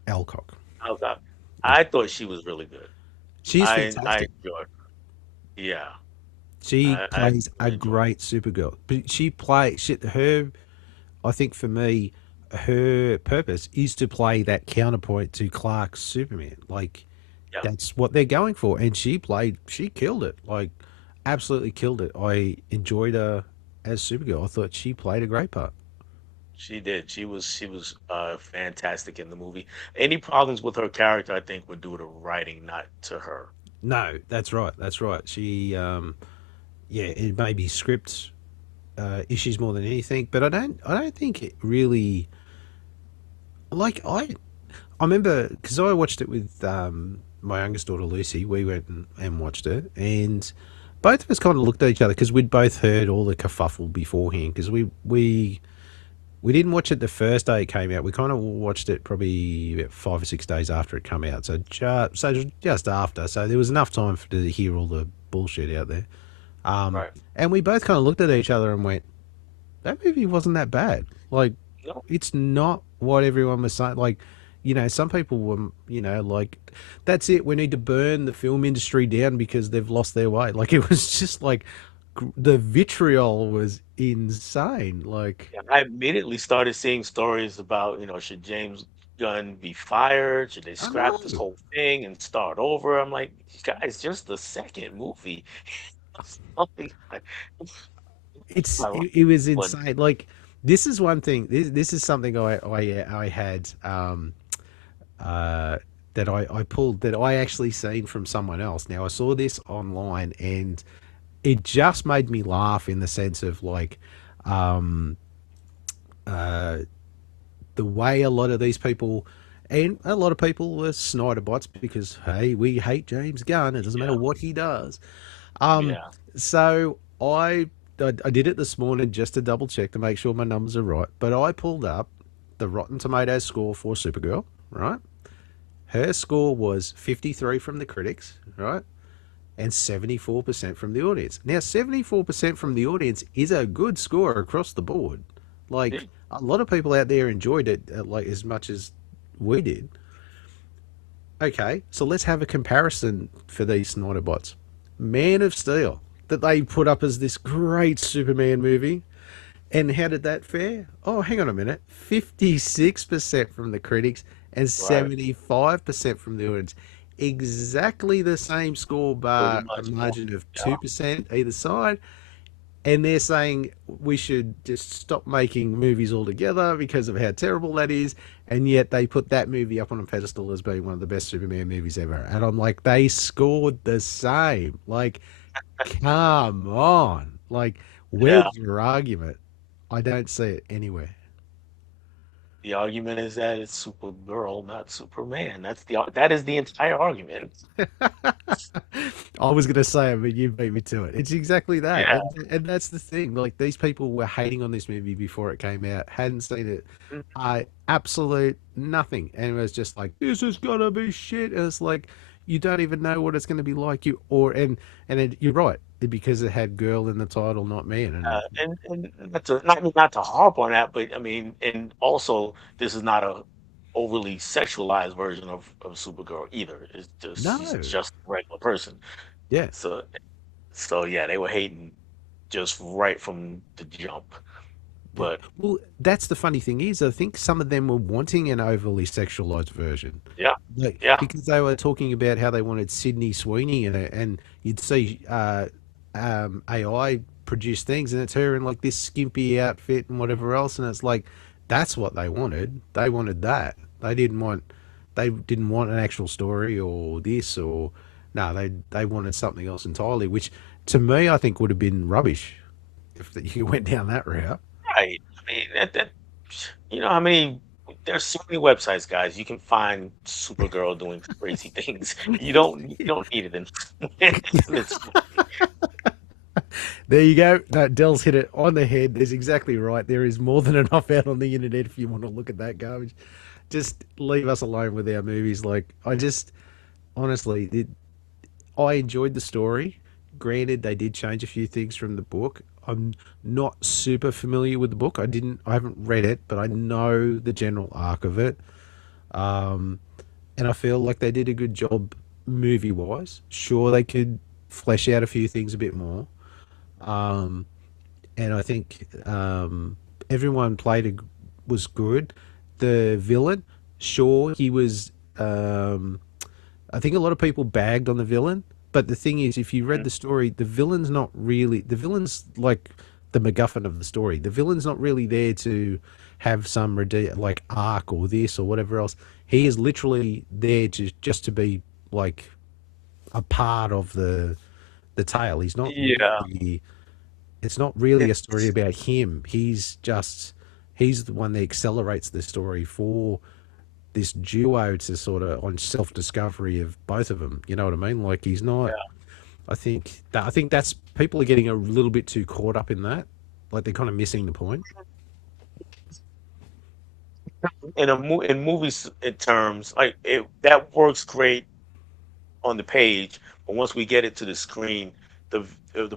Alcock. Alcock. Yeah, I thought she was really good. she's I fantastic. enjoyed her. Yeah. She I plays a really enjoyed great Supergirl, but she plays shit. Her, I think for me, her purpose is to play that counterpoint to Clark's Superman. Like it. Yeah. that's what they're going for, and she killed it. Like absolutely killed it. I enjoyed her as Supergirl. I thought she played a great part. She did. She was fantastic in the movie. Any problems with her character, I think, were due to writing, not to her. No, that's right. That's right. She, yeah, it may be script issues more than anything, but I don't think it really. Like I remember because I watched it with my youngest daughter Lucy, we went and watched it, and both of us kind of looked at each other because we'd both heard all the kerfuffle beforehand. Because we didn't watch it the first day it came out. We kind of watched it probably about 5 or 6 days after it came out. So just after. So there was enough time to hear all the bullshit out there. Um, Right. and we both kind of looked at each other and went, "That movie wasn't that bad. Like, No. it's not what everyone was saying. Like, some people were, like, that's it. We need to burn the film industry down because they've lost their way. Like, it was just like the vitriol was insane. Like, Yeah, I immediately started seeing stories about, should James Gunn be fired? Should they I scrap this know. whole thing and start over? I'm like, guys, just the second movie. Something like my last It was one. insane. Like, this is one thing. This is something I had uh, that I pulled that I actually seen from someone else. Now I saw this online and it just made me laugh in the sense of like um, uh, the way a lot of these people and a lot of people were Snyder bots because hey, we hate James Gunn. It doesn't matter Yeah, what he does. Um, yeah. so I did it this morning just to double check to make sure my numbers are right. But I pulled up the Rotten Tomatoes score for Supergirl. Right, her score was 53 from the critics. Right, and 74% from the audience. Now, 74% from the audience is a good score across the board. Yeah. Like, a lot of people out there enjoyed it like as much as we did. Okay, so let's have a comparison for these Snyder bots. Man of Steel, that they put up as this great Superman movie. And how did that fare? Oh, hang on a minute. 56% from the critics and Right. 75% from the audience. Exactly the same score, Pretty bar a much. Yeah. margin of Yeah. 2% either side. And they're saying we should just stop making movies altogether because of how terrible that is. And yet they put that movie up on a pedestal as being one of the best Superman movies ever. And I'm like, they scored the same. Like, come on. Like, Yeah. where's your argument? I don't see it anywhere. The argument is that it's Supergirl, not Superman. That is the entire argument. I was going to say it, but you beat me to it. It's exactly that. Yeah. And that's the thing. Like, these people were hating on this movie before it came out, hadn't seen it. Mm. Absolute nothing. And it was just like, this is going to be shit. And it's like, you don't even know what it's going to be like. You're right. Because it had girl in the title, not man. And And not to harp on that, but I mean, and also this is not a overly sexualized version of Supergirl either. It's just she's no. just a regular person. Yeah. So yeah, they were hating just right from the jump. Yeah. But Well, that's the funny thing is, I think some of them were wanting an overly sexualized version, yeah, like yeah, because they were talking about how they wanted Sydney Sweeney in it, and you'd see AI produce things, and it's her in like this skimpy outfit and whatever else, and it's like that's what they wanted. They wanted that. They didn't want an actual story or this or no. They wanted something else entirely, which to me I think would have been rubbish if you went down that route. right. I mean, you know how many there's so many websites, guys. You can find Supergirl doing crazy things. You don't need it in, in its movie. There you go. No, Dell's hit it on the head. There's exactly right. There is more than enough out on the internet if you want to look at that garbage. Just leave us alone with our movies. Like, honestly, I enjoyed the story. Granted, they did change a few things from the book. I'm not super familiar with the book. I haven't read it, but I know the general arc of it. Um, and I feel like they did a good job movie wise. Sure, they could flesh out a few things a bit more. Um, and I think everyone was good. The villain, sure, he was. I think a lot of people bagged on the villain, but the thing is, if you read Mhm. the story, the villain's not really the villain's like the MacGuffin of the story. The villain's not really there to have some like arc or this or whatever else. He is literally there to just to be like a part of the tale. Yeah, It's not really a story it's about him. He's the one that accelerates the story for. this duo to sort of on self discovery of both of them. You know what I mean? Like he's not. I think that's people are getting a little bit too caught up in that. Like they're kind of missing the point. In movies in terms, like that works great on the page, but once we get it to the screen, the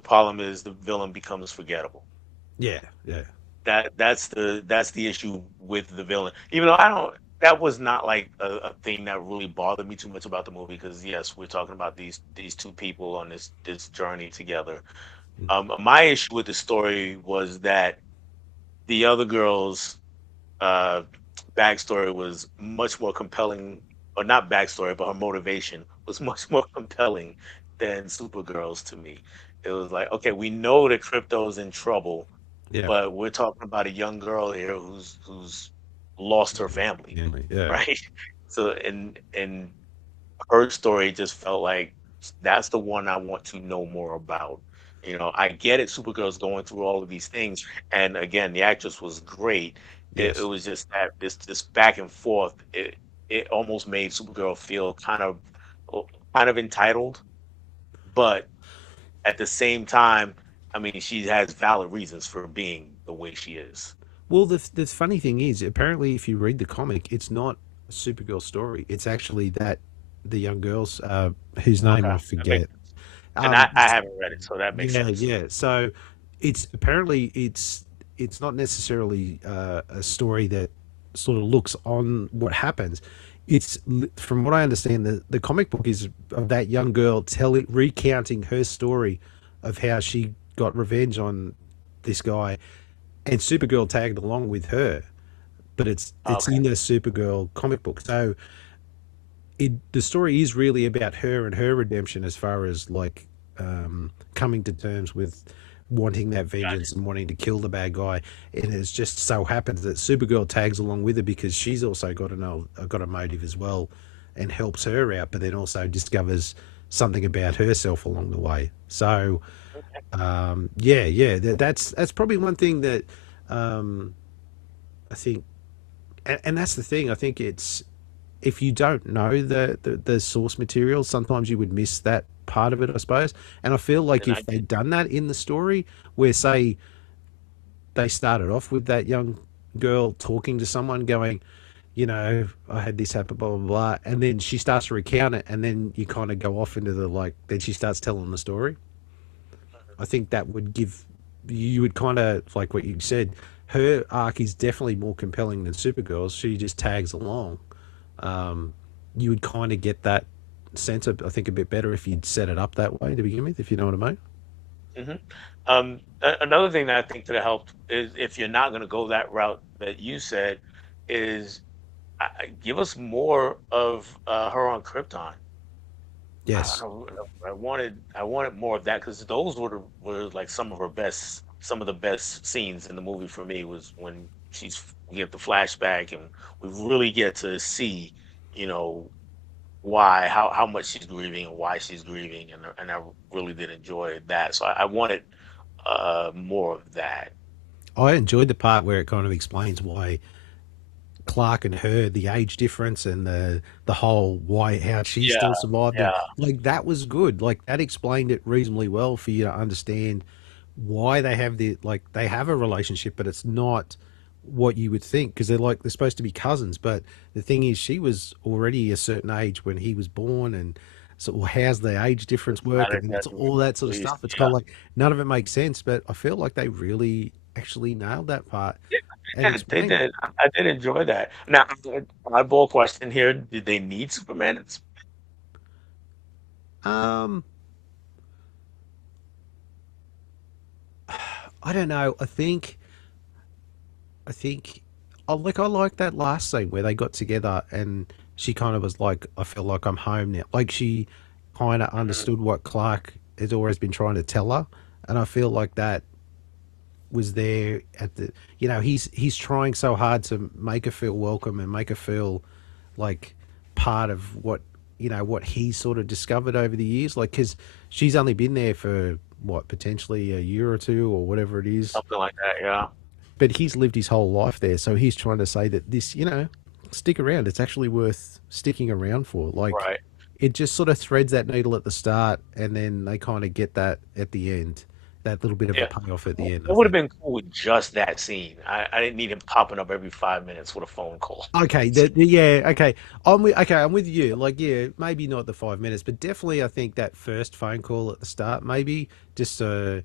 problem is the villain becomes forgettable. Yeah, yeah, That's the issue with the villain. Even though I don't, that was not like a thing that really bothered me too much about the movie because yes, we're talking about these two people on this journey together. My issue with the story was that the other girl's uh, backstory was much more compelling, or not backstory, but her motivation was much more compelling than Supergirl's to me. It was like, okay, we know that Crypto's in trouble, yeah, but we're talking about a young girl here who's lost her family, yeah, yeah. right? So and her story just felt like that's the one I want to know more about. I get it. Supergirl's going through all of these things, and again, the actress was great. It Yes. was just that this back and forth. It almost made Supergirl feel kind of entitled, but at the same time, I mean, she has valid reasons for being the way she is. Well, the funny thing is, apparently, if you read the comic, it's not a Supergirl story. It's actually that the young girl's whose name Okay, I that makes forget. sense. And I haven't read it, so that makes Yeah, sense. yeah. So it's apparently it's not necessarily a story that sort of looks on what happens. From what I understand, the comic book is of that young girl telling recounting her story of how she got revenge on this guy, and Supergirl tagged along with her. But it's Okay, in the Supergirl comic book, so the story is really about her and her redemption as far as like coming to terms with wanting that vengeance gotcha. and wanting to kill the bad guy. And it just so happens that Supergirl tags along with her because she's also got a motive as well, and helps her out, but then also discovers something about herself along the way. So yeah, yeah, that's probably one thing that I think, and that's the thing. I think it's if you don't know the source material, sometimes you would miss that part of it, I suppose. And I feel like And I if did. they'd done that in the story, where say they started off with that young girl talking to someone, going, I had this happen, blah blah blah, and then she starts to recount it, and then you kind of go off into the like, then she starts telling the story. I think that would give you would kind of like what you said. Her arc is definitely more compelling than Supergirl's. She just tags along. You would kind of get that sense of, I think, a bit better if you'd set it up that way to begin with, if you know what I mean. Mhm. Another thing that I think that helped is if you're not going to go that route that you said, is give us more of her on Krypton. Yes. I wanted more of that because those were like some of the best scenes in the movie for me was when we get the flashback and we really get to see, you know, why how much she's grieving and why she's grieving, and I really did enjoy that. So I wanted more of that. I enjoyed the part where it kind of explains why Clark and her, the age difference and the whole why how she Yeah, still survived, and yeah, like that was good. Like that explained it reasonably well for you to understand why they have they have a relationship, but it's not what you would think because they're supposed to be cousins. But the thing is, she was already a certain age when he was born, and so well, how's the age difference work, not and it's all that sort of please, stuff. It's kind yeah. of like none of it makes sense, but I feel like they really actually nailed that part Yeah, and they explained it. did. I did enjoy that. Now, oddball question here: did they need Superman? Um, I don't know. I think I like that last scene where they got together and she kind of was like, I feel like I'm home now. Like she kind of Mhm. understood what Clark has always been trying to tell her, and I feel like that was there at the he's trying so hard to make her feel welcome and make her feel like part of what he's sort of discovered over the years, like because she's only been there for what, potentially a year or two or whatever it is, Something like that, yeah. but he's lived his whole life there, so he's trying to say that this, stick around. It's actually worth sticking around for. Like, Right. it just sort of threads that needle at the start, and then they kind of get that at the end, that little bit of a Yeah. payoff at It the end, I would have think. been cool with just that scene. I didn't need him popping up every 5 minutes with a phone call. Okay, okay. I'm with you. Like, yeah, maybe not the 5 minutes, but definitely I think that first phone call at the start, maybe just Okay.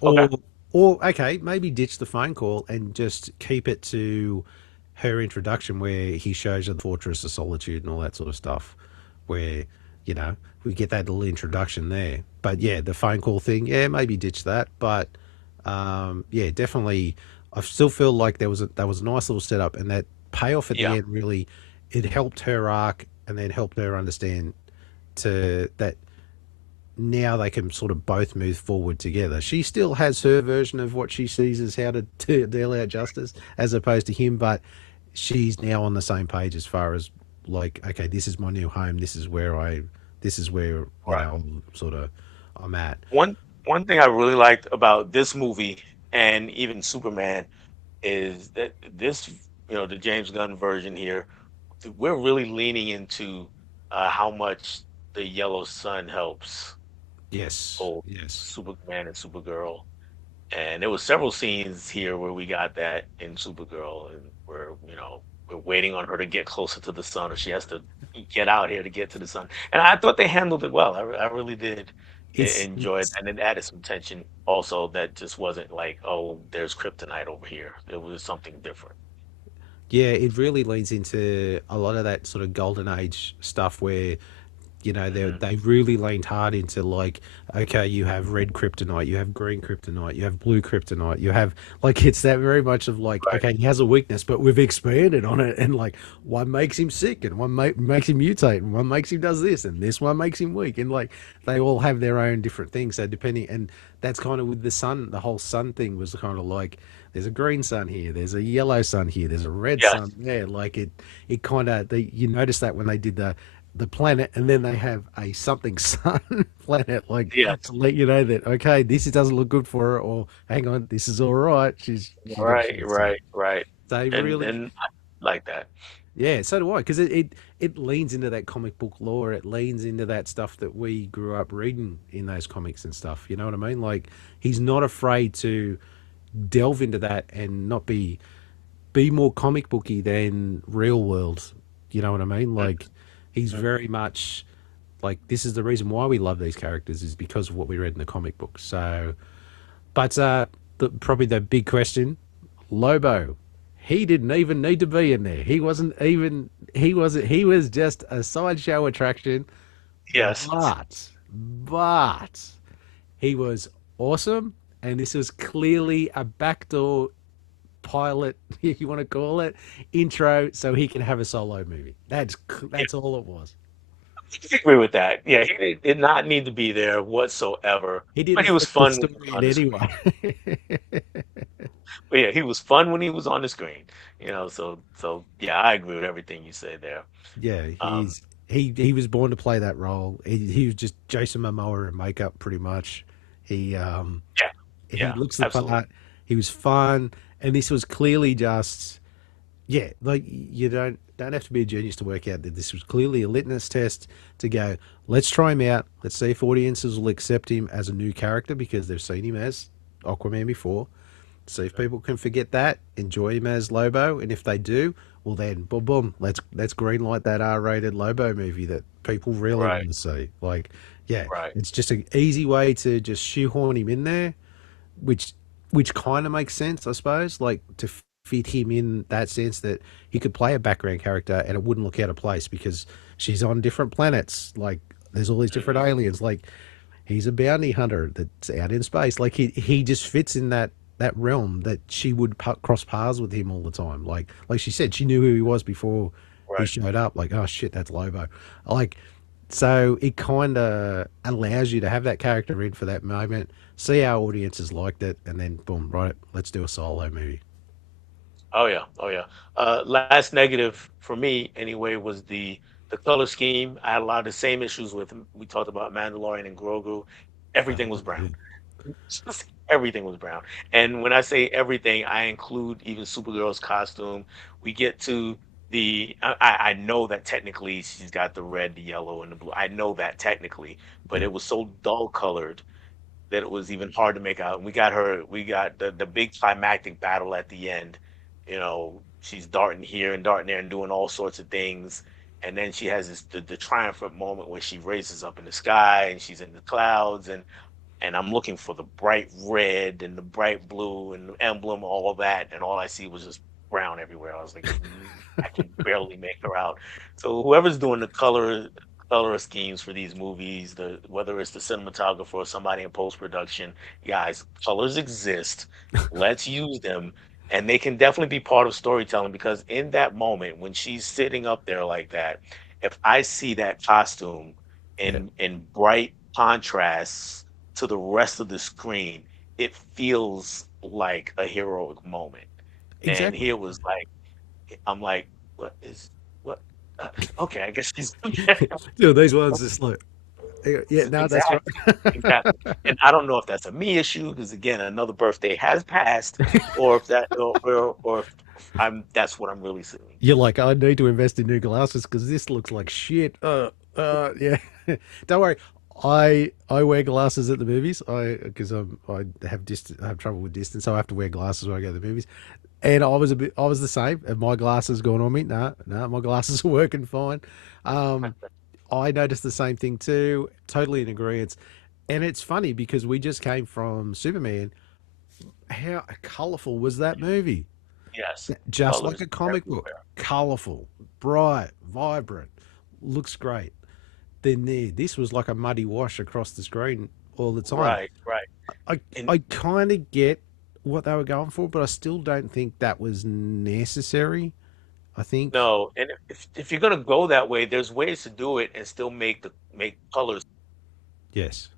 or or okay, maybe ditch the phone call and just keep it to her introduction where he shows her the Fortress of Solitude and all that sort of stuff, where you know we get that little introduction there. But yeah, the phone call thing, yeah, maybe ditch that. But yeah, definitely, I still feel like that was a nice little setup, and that payoff at the Yeah. end really it helped her arc, and then helped her understand to that now they can sort of both move forward together. She still has her version of what she sees as how to deal out justice, as opposed to him, but she's now on the same page as far as like, okay, this is my new home. This is where Right. sort of I'm at. One thing I really liked about this movie and even Superman is that this, the James Gunn version here, we're really leaning into how much the yellow sun helps Yes, old yes. Superman and Supergirl. And there was several scenes here where we got that in Supergirl, and where we're waiting on her to get closer to the sun, or she has to get out here to get to the sun. And I thought they handled it well. I really did enjoy it, It's and it added some tension also that just wasn't like, oh, there's kryptonite over here. It was something different. yeah, it really leans into a lot of that sort of golden age stuff where Hmm. they really leaned hard into like, okay, you have red kryptonite, you have green kryptonite, you have blue kryptonite, you have like, it's that very much of like, Right. okay, he has a weakness, but we've expanded on it, and like one makes him sick, and one makes him mutate, and one makes him does this, and this one makes him weak, and like they all have their own different things. So depending, and that's kind of with the sun, the whole sun thing was kind of like, there's a green sun here, there's a yellow sun here, there's a red Yes. sun there. Like it kind of, you notice that when they did the planet, and then they have a something sun planet, like Yes. to let you know that, okay, this doesn't look good for her, or hang on, this is all right. She's got a Right. chance to. Right. Right. They really, And I like that. yeah, so do I, because it leans into that comic book lore. It leans into that stuff that we grew up reading in those comics and stuff. You know what I mean? Like, he's not afraid to delve into that and not be more comic booky than real world. You know what I mean? Like, he's Mhm. very much like, this is the reason why we love these characters, is because of what we read in the comic books. So, but probably the big question, Lobo, he didn't even need to be in there. He wasn't even. He wasn't. He was just a sideshow attraction. Yes. But he was awesome, and this was clearly a backdoor pilot, if you want to call it, intro, so he can have a solo movie. That's all it was. I agree with that. Yeah, he did not need to be there whatsoever, He but didn't he was fit the fun when he was story in on the any screen. way. But yeah, he was fun when he was on the screen. So yeah, I agree with everything you say there. Yeah, Um, he was born to play that role. He was just Jason Momoa in makeup, pretty much. He yeah, he yeah, looks the absolutely. part. He was fun, and this was clearly just, yeah. Like, you don't have to be a genius to work out that this was clearly a litmus test to go. Let's try him out. Let's see if audiences will accept him as a new character because they've seen him as Aquaman before. See if people can forget that, enjoy him as Lobo, and if they do, well then, boom, boom, let's greenlight that R-rated Lobo movie that people really Right, want to see. Like, yeah, right. it's just an easy way to just shoehorn him in there, which kind of makes sense, I suppose. Like, to fit him in that sense that he could play a background character and it wouldn't look out of place because she's on different planets. Like, there's all these different Mhm. aliens. Like, he's a bounty hunter that's out in space. Like, he just fits in that realm that she would cross paths with him all the time. Like she said, she knew who he was before he Right. showed up. Like, oh shit, that's Lobo. Like, so it kind of allows you to have that character in for that moment, see how audiences liked it, and then boom, right, let's do a solo movie. Oh yeah, oh yeah. Last negative for me anyway was the color scheme. I had a lot of the same issues with. We talked about Mandalorian and Grogu. Everything was brown. Yeah. Just everything was brown. And when I say everything, I include even Supergirl's costume. We get to I know that technically she's got the red, the yellow, and the blue. I know that technically, but Yeah, it was so dull colored that it was even hard to make out. And we got the big climactic battle at the end. She's darting here and darting there and doing all sorts of things. And then she has the triumphant moment where she races up in the sky and she's in the clouds, and I'm looking for the bright red and the bright blue and the emblem, all of that, and all I see was just brown everywhere. I was like, I can barely make her out. So whoever's doing the color schemes for these movies, whether it's the cinematographer or somebody in post production, guys, colors exist. Let's use them. And they can definitely be part of storytelling, because in that moment when she's sitting up there like that, if I see that costume yeah, in bright contrasts to the rest of the screen, it feels like a heroic moment. And exactly. here was like, I'm like, what is what? Okay, I guess she's Yeah, these ones just like, yeah, no, that's right. exactly, exactly. And I don't know if that's a me issue, because again, another birthday has passed, or if that, or if I'm that's what I'm really seeing. You're like, I need to invest in new glasses because this looks like shit. Yeah. Don't worry. I wear glasses at the movies. I have trouble with distance, so I have to wear glasses when I go to the movies. And I was the same. Have my glasses gone on me? No, no, my glasses are working fine. Um, I noticed the same thing too. Totally in agreement. And it's funny because we just came from Superman. How colorful was that movie? Yes, Just like colors a comic book, everywhere. colorful, bright, vibrant, looks great. Then this was like a muddy wash across the screen all the time. Right, right. I And I kind of get what they were going for, but I still don't think that was necessary. I think no, and if you're gonna go that way, there's ways to do it and still make colors. yes.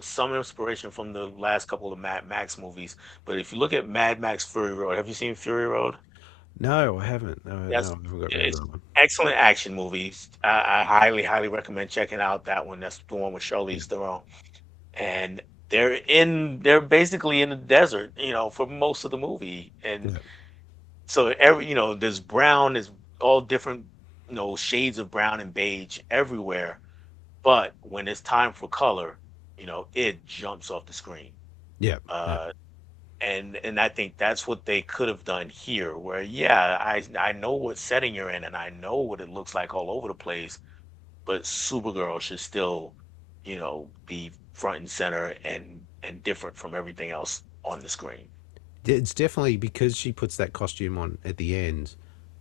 Some inspiration from the last couple of Mad Max movies. But if you look at Mad Max Fury Road, have you seen Fury Road? No, I haven't. No, Yes, no, I haven't got around to it's that one. excellent action movies. I highly, highly recommend checking out that one. That's the one with Charlize Theron. And they're basically in the desert, for most of the movie. And Yeah, so there's all different, shades of brown and beige everywhere. But when it's time for color, it jumps off the screen. yeah, yeah, Uh, and I think that's what they could have done here, where yeah, I know what setting you're in and I know what it looks like all over the place, but Supergirl should still, be front and center and different from everything else on the screen. it's definitely because she puts that costume on at the end,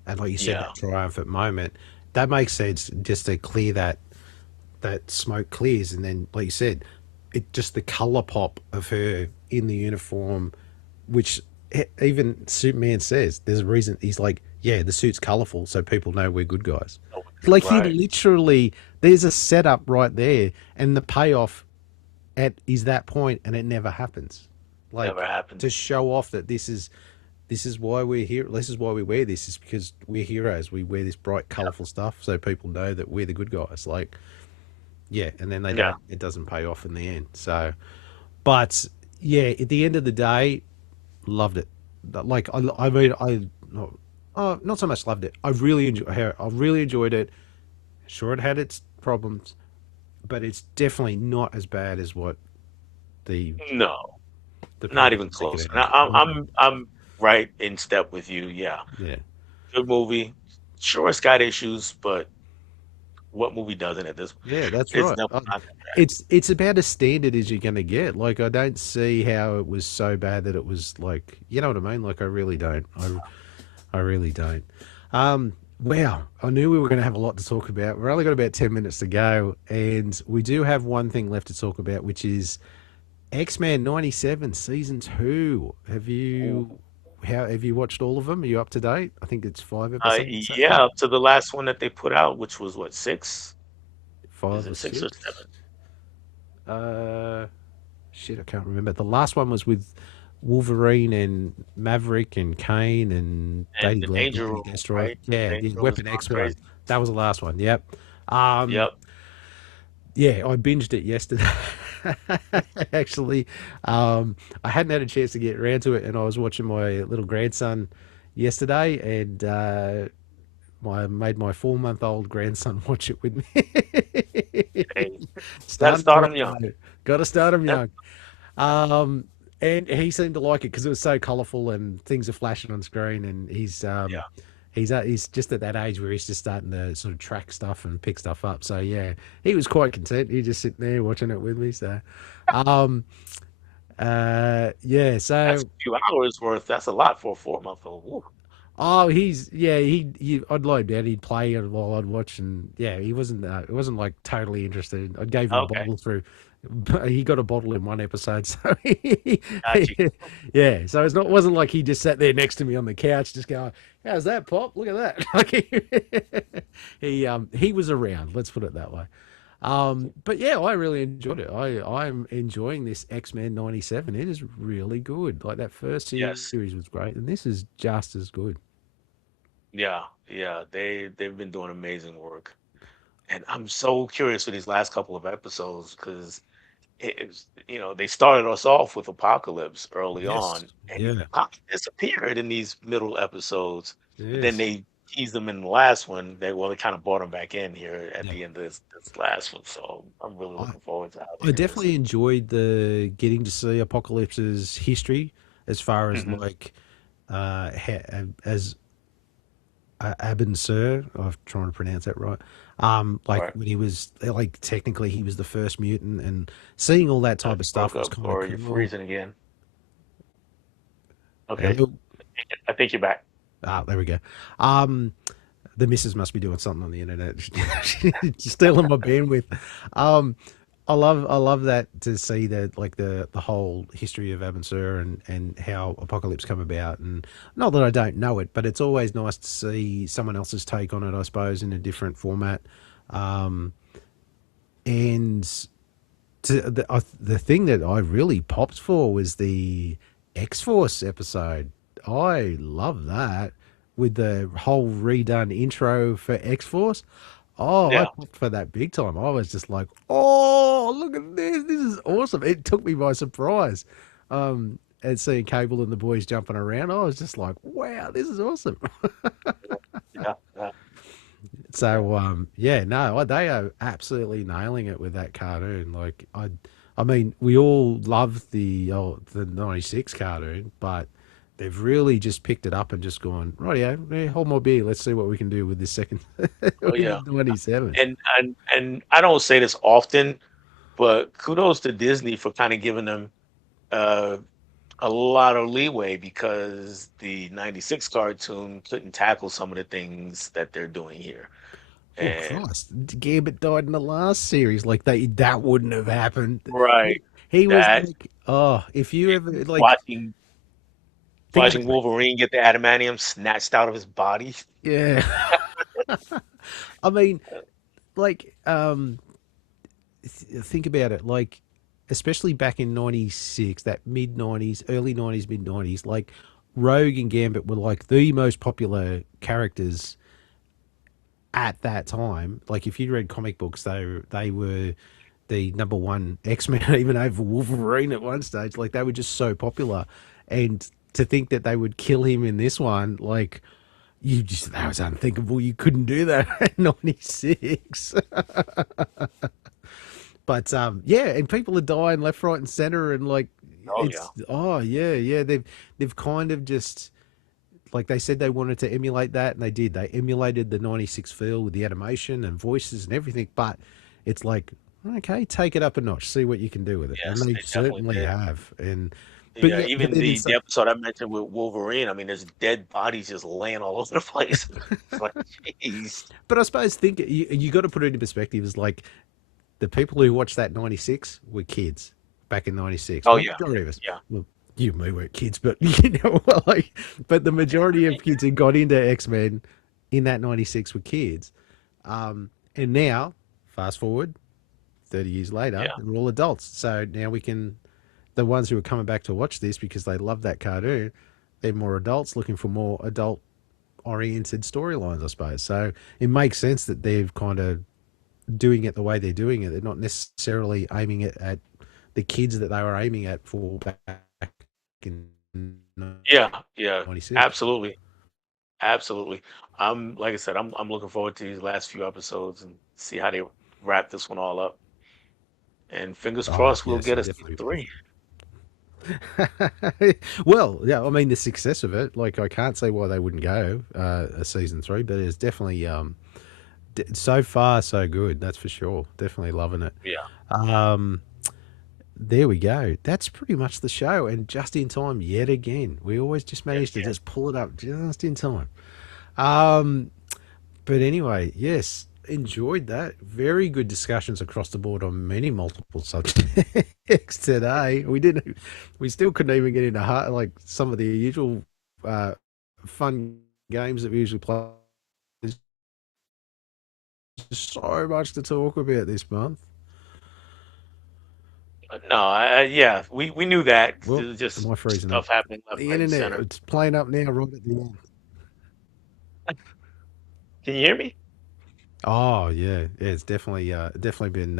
and like you said, Yeah, that triumphant moment. That makes sense just to clear that smoke clears, and then like you said, it just the color pop of her in the uniform, which even Superman says there's a reason. He's like, yeah, the suit's colorful so people know we're good guys. oh, Like he right. literally, there's a setup right there, and the payoff at is that point, and it never happens. Never Like happened. to show off that this is why we're here. This is why we wear this. Is because we're heroes. We wear this bright, colorful stuff so people know that we're the good guys. Like, yeah, and then they Yeah. don't. It doesn't pay off in the end. So, but yeah, at the end of the day, loved it. Like, I mean, not so much loved it. I really enjoyed it. Sure, it had its problems, but it's definitely not as bad as what the No, the not people even make it close. And out. I'm right in step with you. Yeah, Yeah. good movie. Sure, it's got issues, but what movie doesn't at this? Yeah, that's It's right. definitely not that bad. It's about as standard as you're gonna get. Like I don't see how it was so bad that it was like you know what I mean. Like I really don't. I really don't. Wow, I knew we were going to have a lot to talk about. We're only got about 10 minutes to go, and we do have one thing left to talk about, which is X-Men '97 season two. Ooh. How have you watched all of them? Are you up to date? I think it's 5 episodes so far. Yeah, up to the last one that they put out, which was what, six? Is Five or it six or six? seven? Uh, Shit, I can't remember. The last one was with Wolverine and Maverick and Kane and And the Danger Lady Room, Destroyer. right? Yeah, Danger the Room is Weapon going X one. crazy. That was the last one. Yep. Um, Yep. yeah, I binged it yesterday. Actually, I hadn't had a chance to get around to it, and I was watching my little grandson yesterday, and I made my 4-month-old grandson watch it with me. Hey, gotta Start him start right them young. though. Got to start him Yep. young. Um, and he seemed to like it because it was so colourful and things are flashing on screen. And Yeah. he's just at that age where he's just starting to sort of track stuff and pick stuff up. So yeah, he was quite content. He just sitting there watching it with me. So, um, yeah. That's So a few hours worth. That's a lot for a 4 month old. Woo. oh, I'd load down, he'd play it while I'd watch, and yeah, it wasn't like totally interested. I gave him a Okay. bottle through, he got a bottle in one episode, so Got you. yeah, so it wasn't like he just sat there next to me on the couch, just going, "How's that, Pop? Look at that!" Like he was around. Let's put it that way. But yeah, I really enjoyed it. I'm enjoying this X-Men '97. It is really good. Like that first Yes. series was great, and this is just as good. Yeah. Yeah. They've been doing amazing work. And I'm so curious for these last couple of episodes because they started us off with Apocalypse early Yes. on, and he Yeah. disappeared in these middle episodes. But then Yes. they teased him in the last one. They kind of brought him back in here at Yeah. the end of this last one. So I'm really I looking forward to how they I do this. definitely enjoyed the getting to see Apocalypse's history as far as Hmm. like as Abin Sur. I'm trying to pronounce that right. Like Right. when he was like technically he was the first mutant, and seeing all that type of You broke stuff was up, kind of or you're cool. freezing again. Okay, Hello. I think you're back. Ah, there we go. Um, the missus must be doing something on the internet. She's stealing my bandwidth. Um, I love that to see that like the whole history of Sur and how Apocalypse come about, and not that I don't know it, but it's always nice to see someone else's take on it. I suppose in a different format. Um, and the thing that I really popped for was the X Force episode. I love that with the whole redone intro for X Force. Oh, I Yeah, popped for that big time. I was just like, "Oh, look at this! This is awesome!" It took me by surprise. And seeing Cable and the boys jumping around, I was just like, "Wow, this is awesome!" yeah, yeah, yeah. So yeah, no, they are absolutely nailing it with that cartoon. Like I mean, we all love the '96 cartoon, but they've really just picked it up and just gone right. Yeah, hold my beer. Let's see what we can do with this second Oh with yeah, the '97. and I don't say this often, but kudos to Disney for kind of giving them uh, a lot of leeway because the '96 cartoon couldn't tackle some of the things that they're doing here. Well, And Christ, Gambit died in the last series. Like that wouldn't have happened. right, He was that like, oh, if you ever like watching think watching about it, Wolverine get the adamantium snatched out of his body. yeah. I mean, like think about it, like especially back in '96, that mid '90s, early '90s, mid '90s, like Rogue and Gambit were like the most popular characters at that time. Like if you read comic books, they were the number one X-Men, even over Wolverine at one stage. Like they were just so popular, and to think that they would kill him in this one, like that was unthinkable. You couldn't do that at '96. But yeah, and people are dying left, right, and center, and like Oh yeah, oh yeah, yeah. They've kind of just like they said they wanted to emulate that, and they did. They emulated the '96 feel with the animation and voices and everything. But it's like okay, take it up a notch, see what you can do with it, and yes, they they definitely certainly did. have. And but Yeah, yeah, but even then the it's the episode I mentioned with Wolverine, I mean, there's dead bodies just laying all over the place. It's like, jeez. but I suppose think you got to put it in perspective. Is like the people who watched that '96 were kids back in '96. Oh Well, yeah, majority of us. yeah, Well, you and me weren't kids, but like, but the majority of kids who got into X Men in that '96 were kids. And now, fast forward 30 years later, yeah, they're all adults. So now we can, the ones who are coming back to watch this because they love that cartoon, they're more adults looking for more adult oriented storylines, I suppose. So it makes sense that they've kind of doing it the way they're doing it. They're not necessarily aiming it at the kids that they were aiming at for back in yeah, yeah, '96. absolutely. Absolutely. I'm like I said, I'm looking forward to these last few episodes and see how they wrap this one all up. And fingers Oh, crossed we'll yes, get it'll a season definitely be three. perfect. Well, yeah, I mean the success of it, like I can't see why they wouldn't go a season three, but it's definitely so far so good. That's for sure. Definitely loving it. Yeah. Um, there we go. That's pretty much the show, and just in time yet again. We always just Yeah. manage to Yeah. just pull it up just in time. Um, but anyway, yes, enjoyed that. Very good discussions across the board on many multiple subjects today. We still couldn't even get into like some of the usual fun games that we usually play. There's just so much to talk about this month. No, yeah, we knew that. Well, There's am just I freezing up? stuff happening left, The right, and internet, center. it's playing up now right at the end. Can you hear me? Oh yeah, yeah, it's definitely been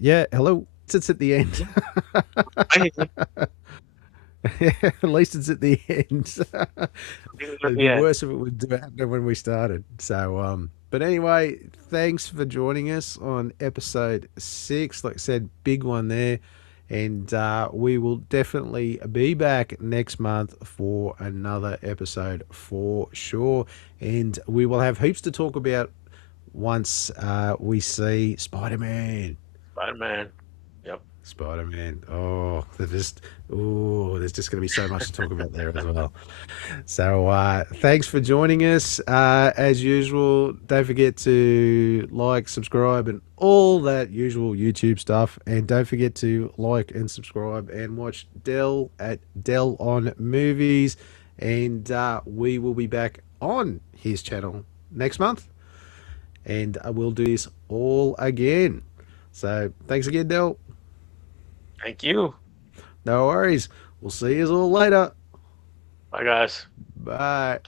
yeah, hello. It's at the end. Yeah. I hear you. At least it's at the end. It'd be Yeah. worse if it would happen when we started. So, but anyway, thanks for joining us on episode 6. Like I said, big one there. And we will definitely be back next month for another episode for sure. And we will have heaps to talk about once we see Spider Man. Spider-Man. Yep. Spider Man. There's just going to be so much to talk about there as well. So, thanks for joining us. As usual, don't forget to like, subscribe, and all that usual YouTube stuff. And don't forget to like and subscribe and watch Dell at Dell on Movies. And we will be back on his channel next month. And we'll do this all again. So, thanks again, Dell. Thank you. No worries. We'll see you all later. Bye, guys. Bye.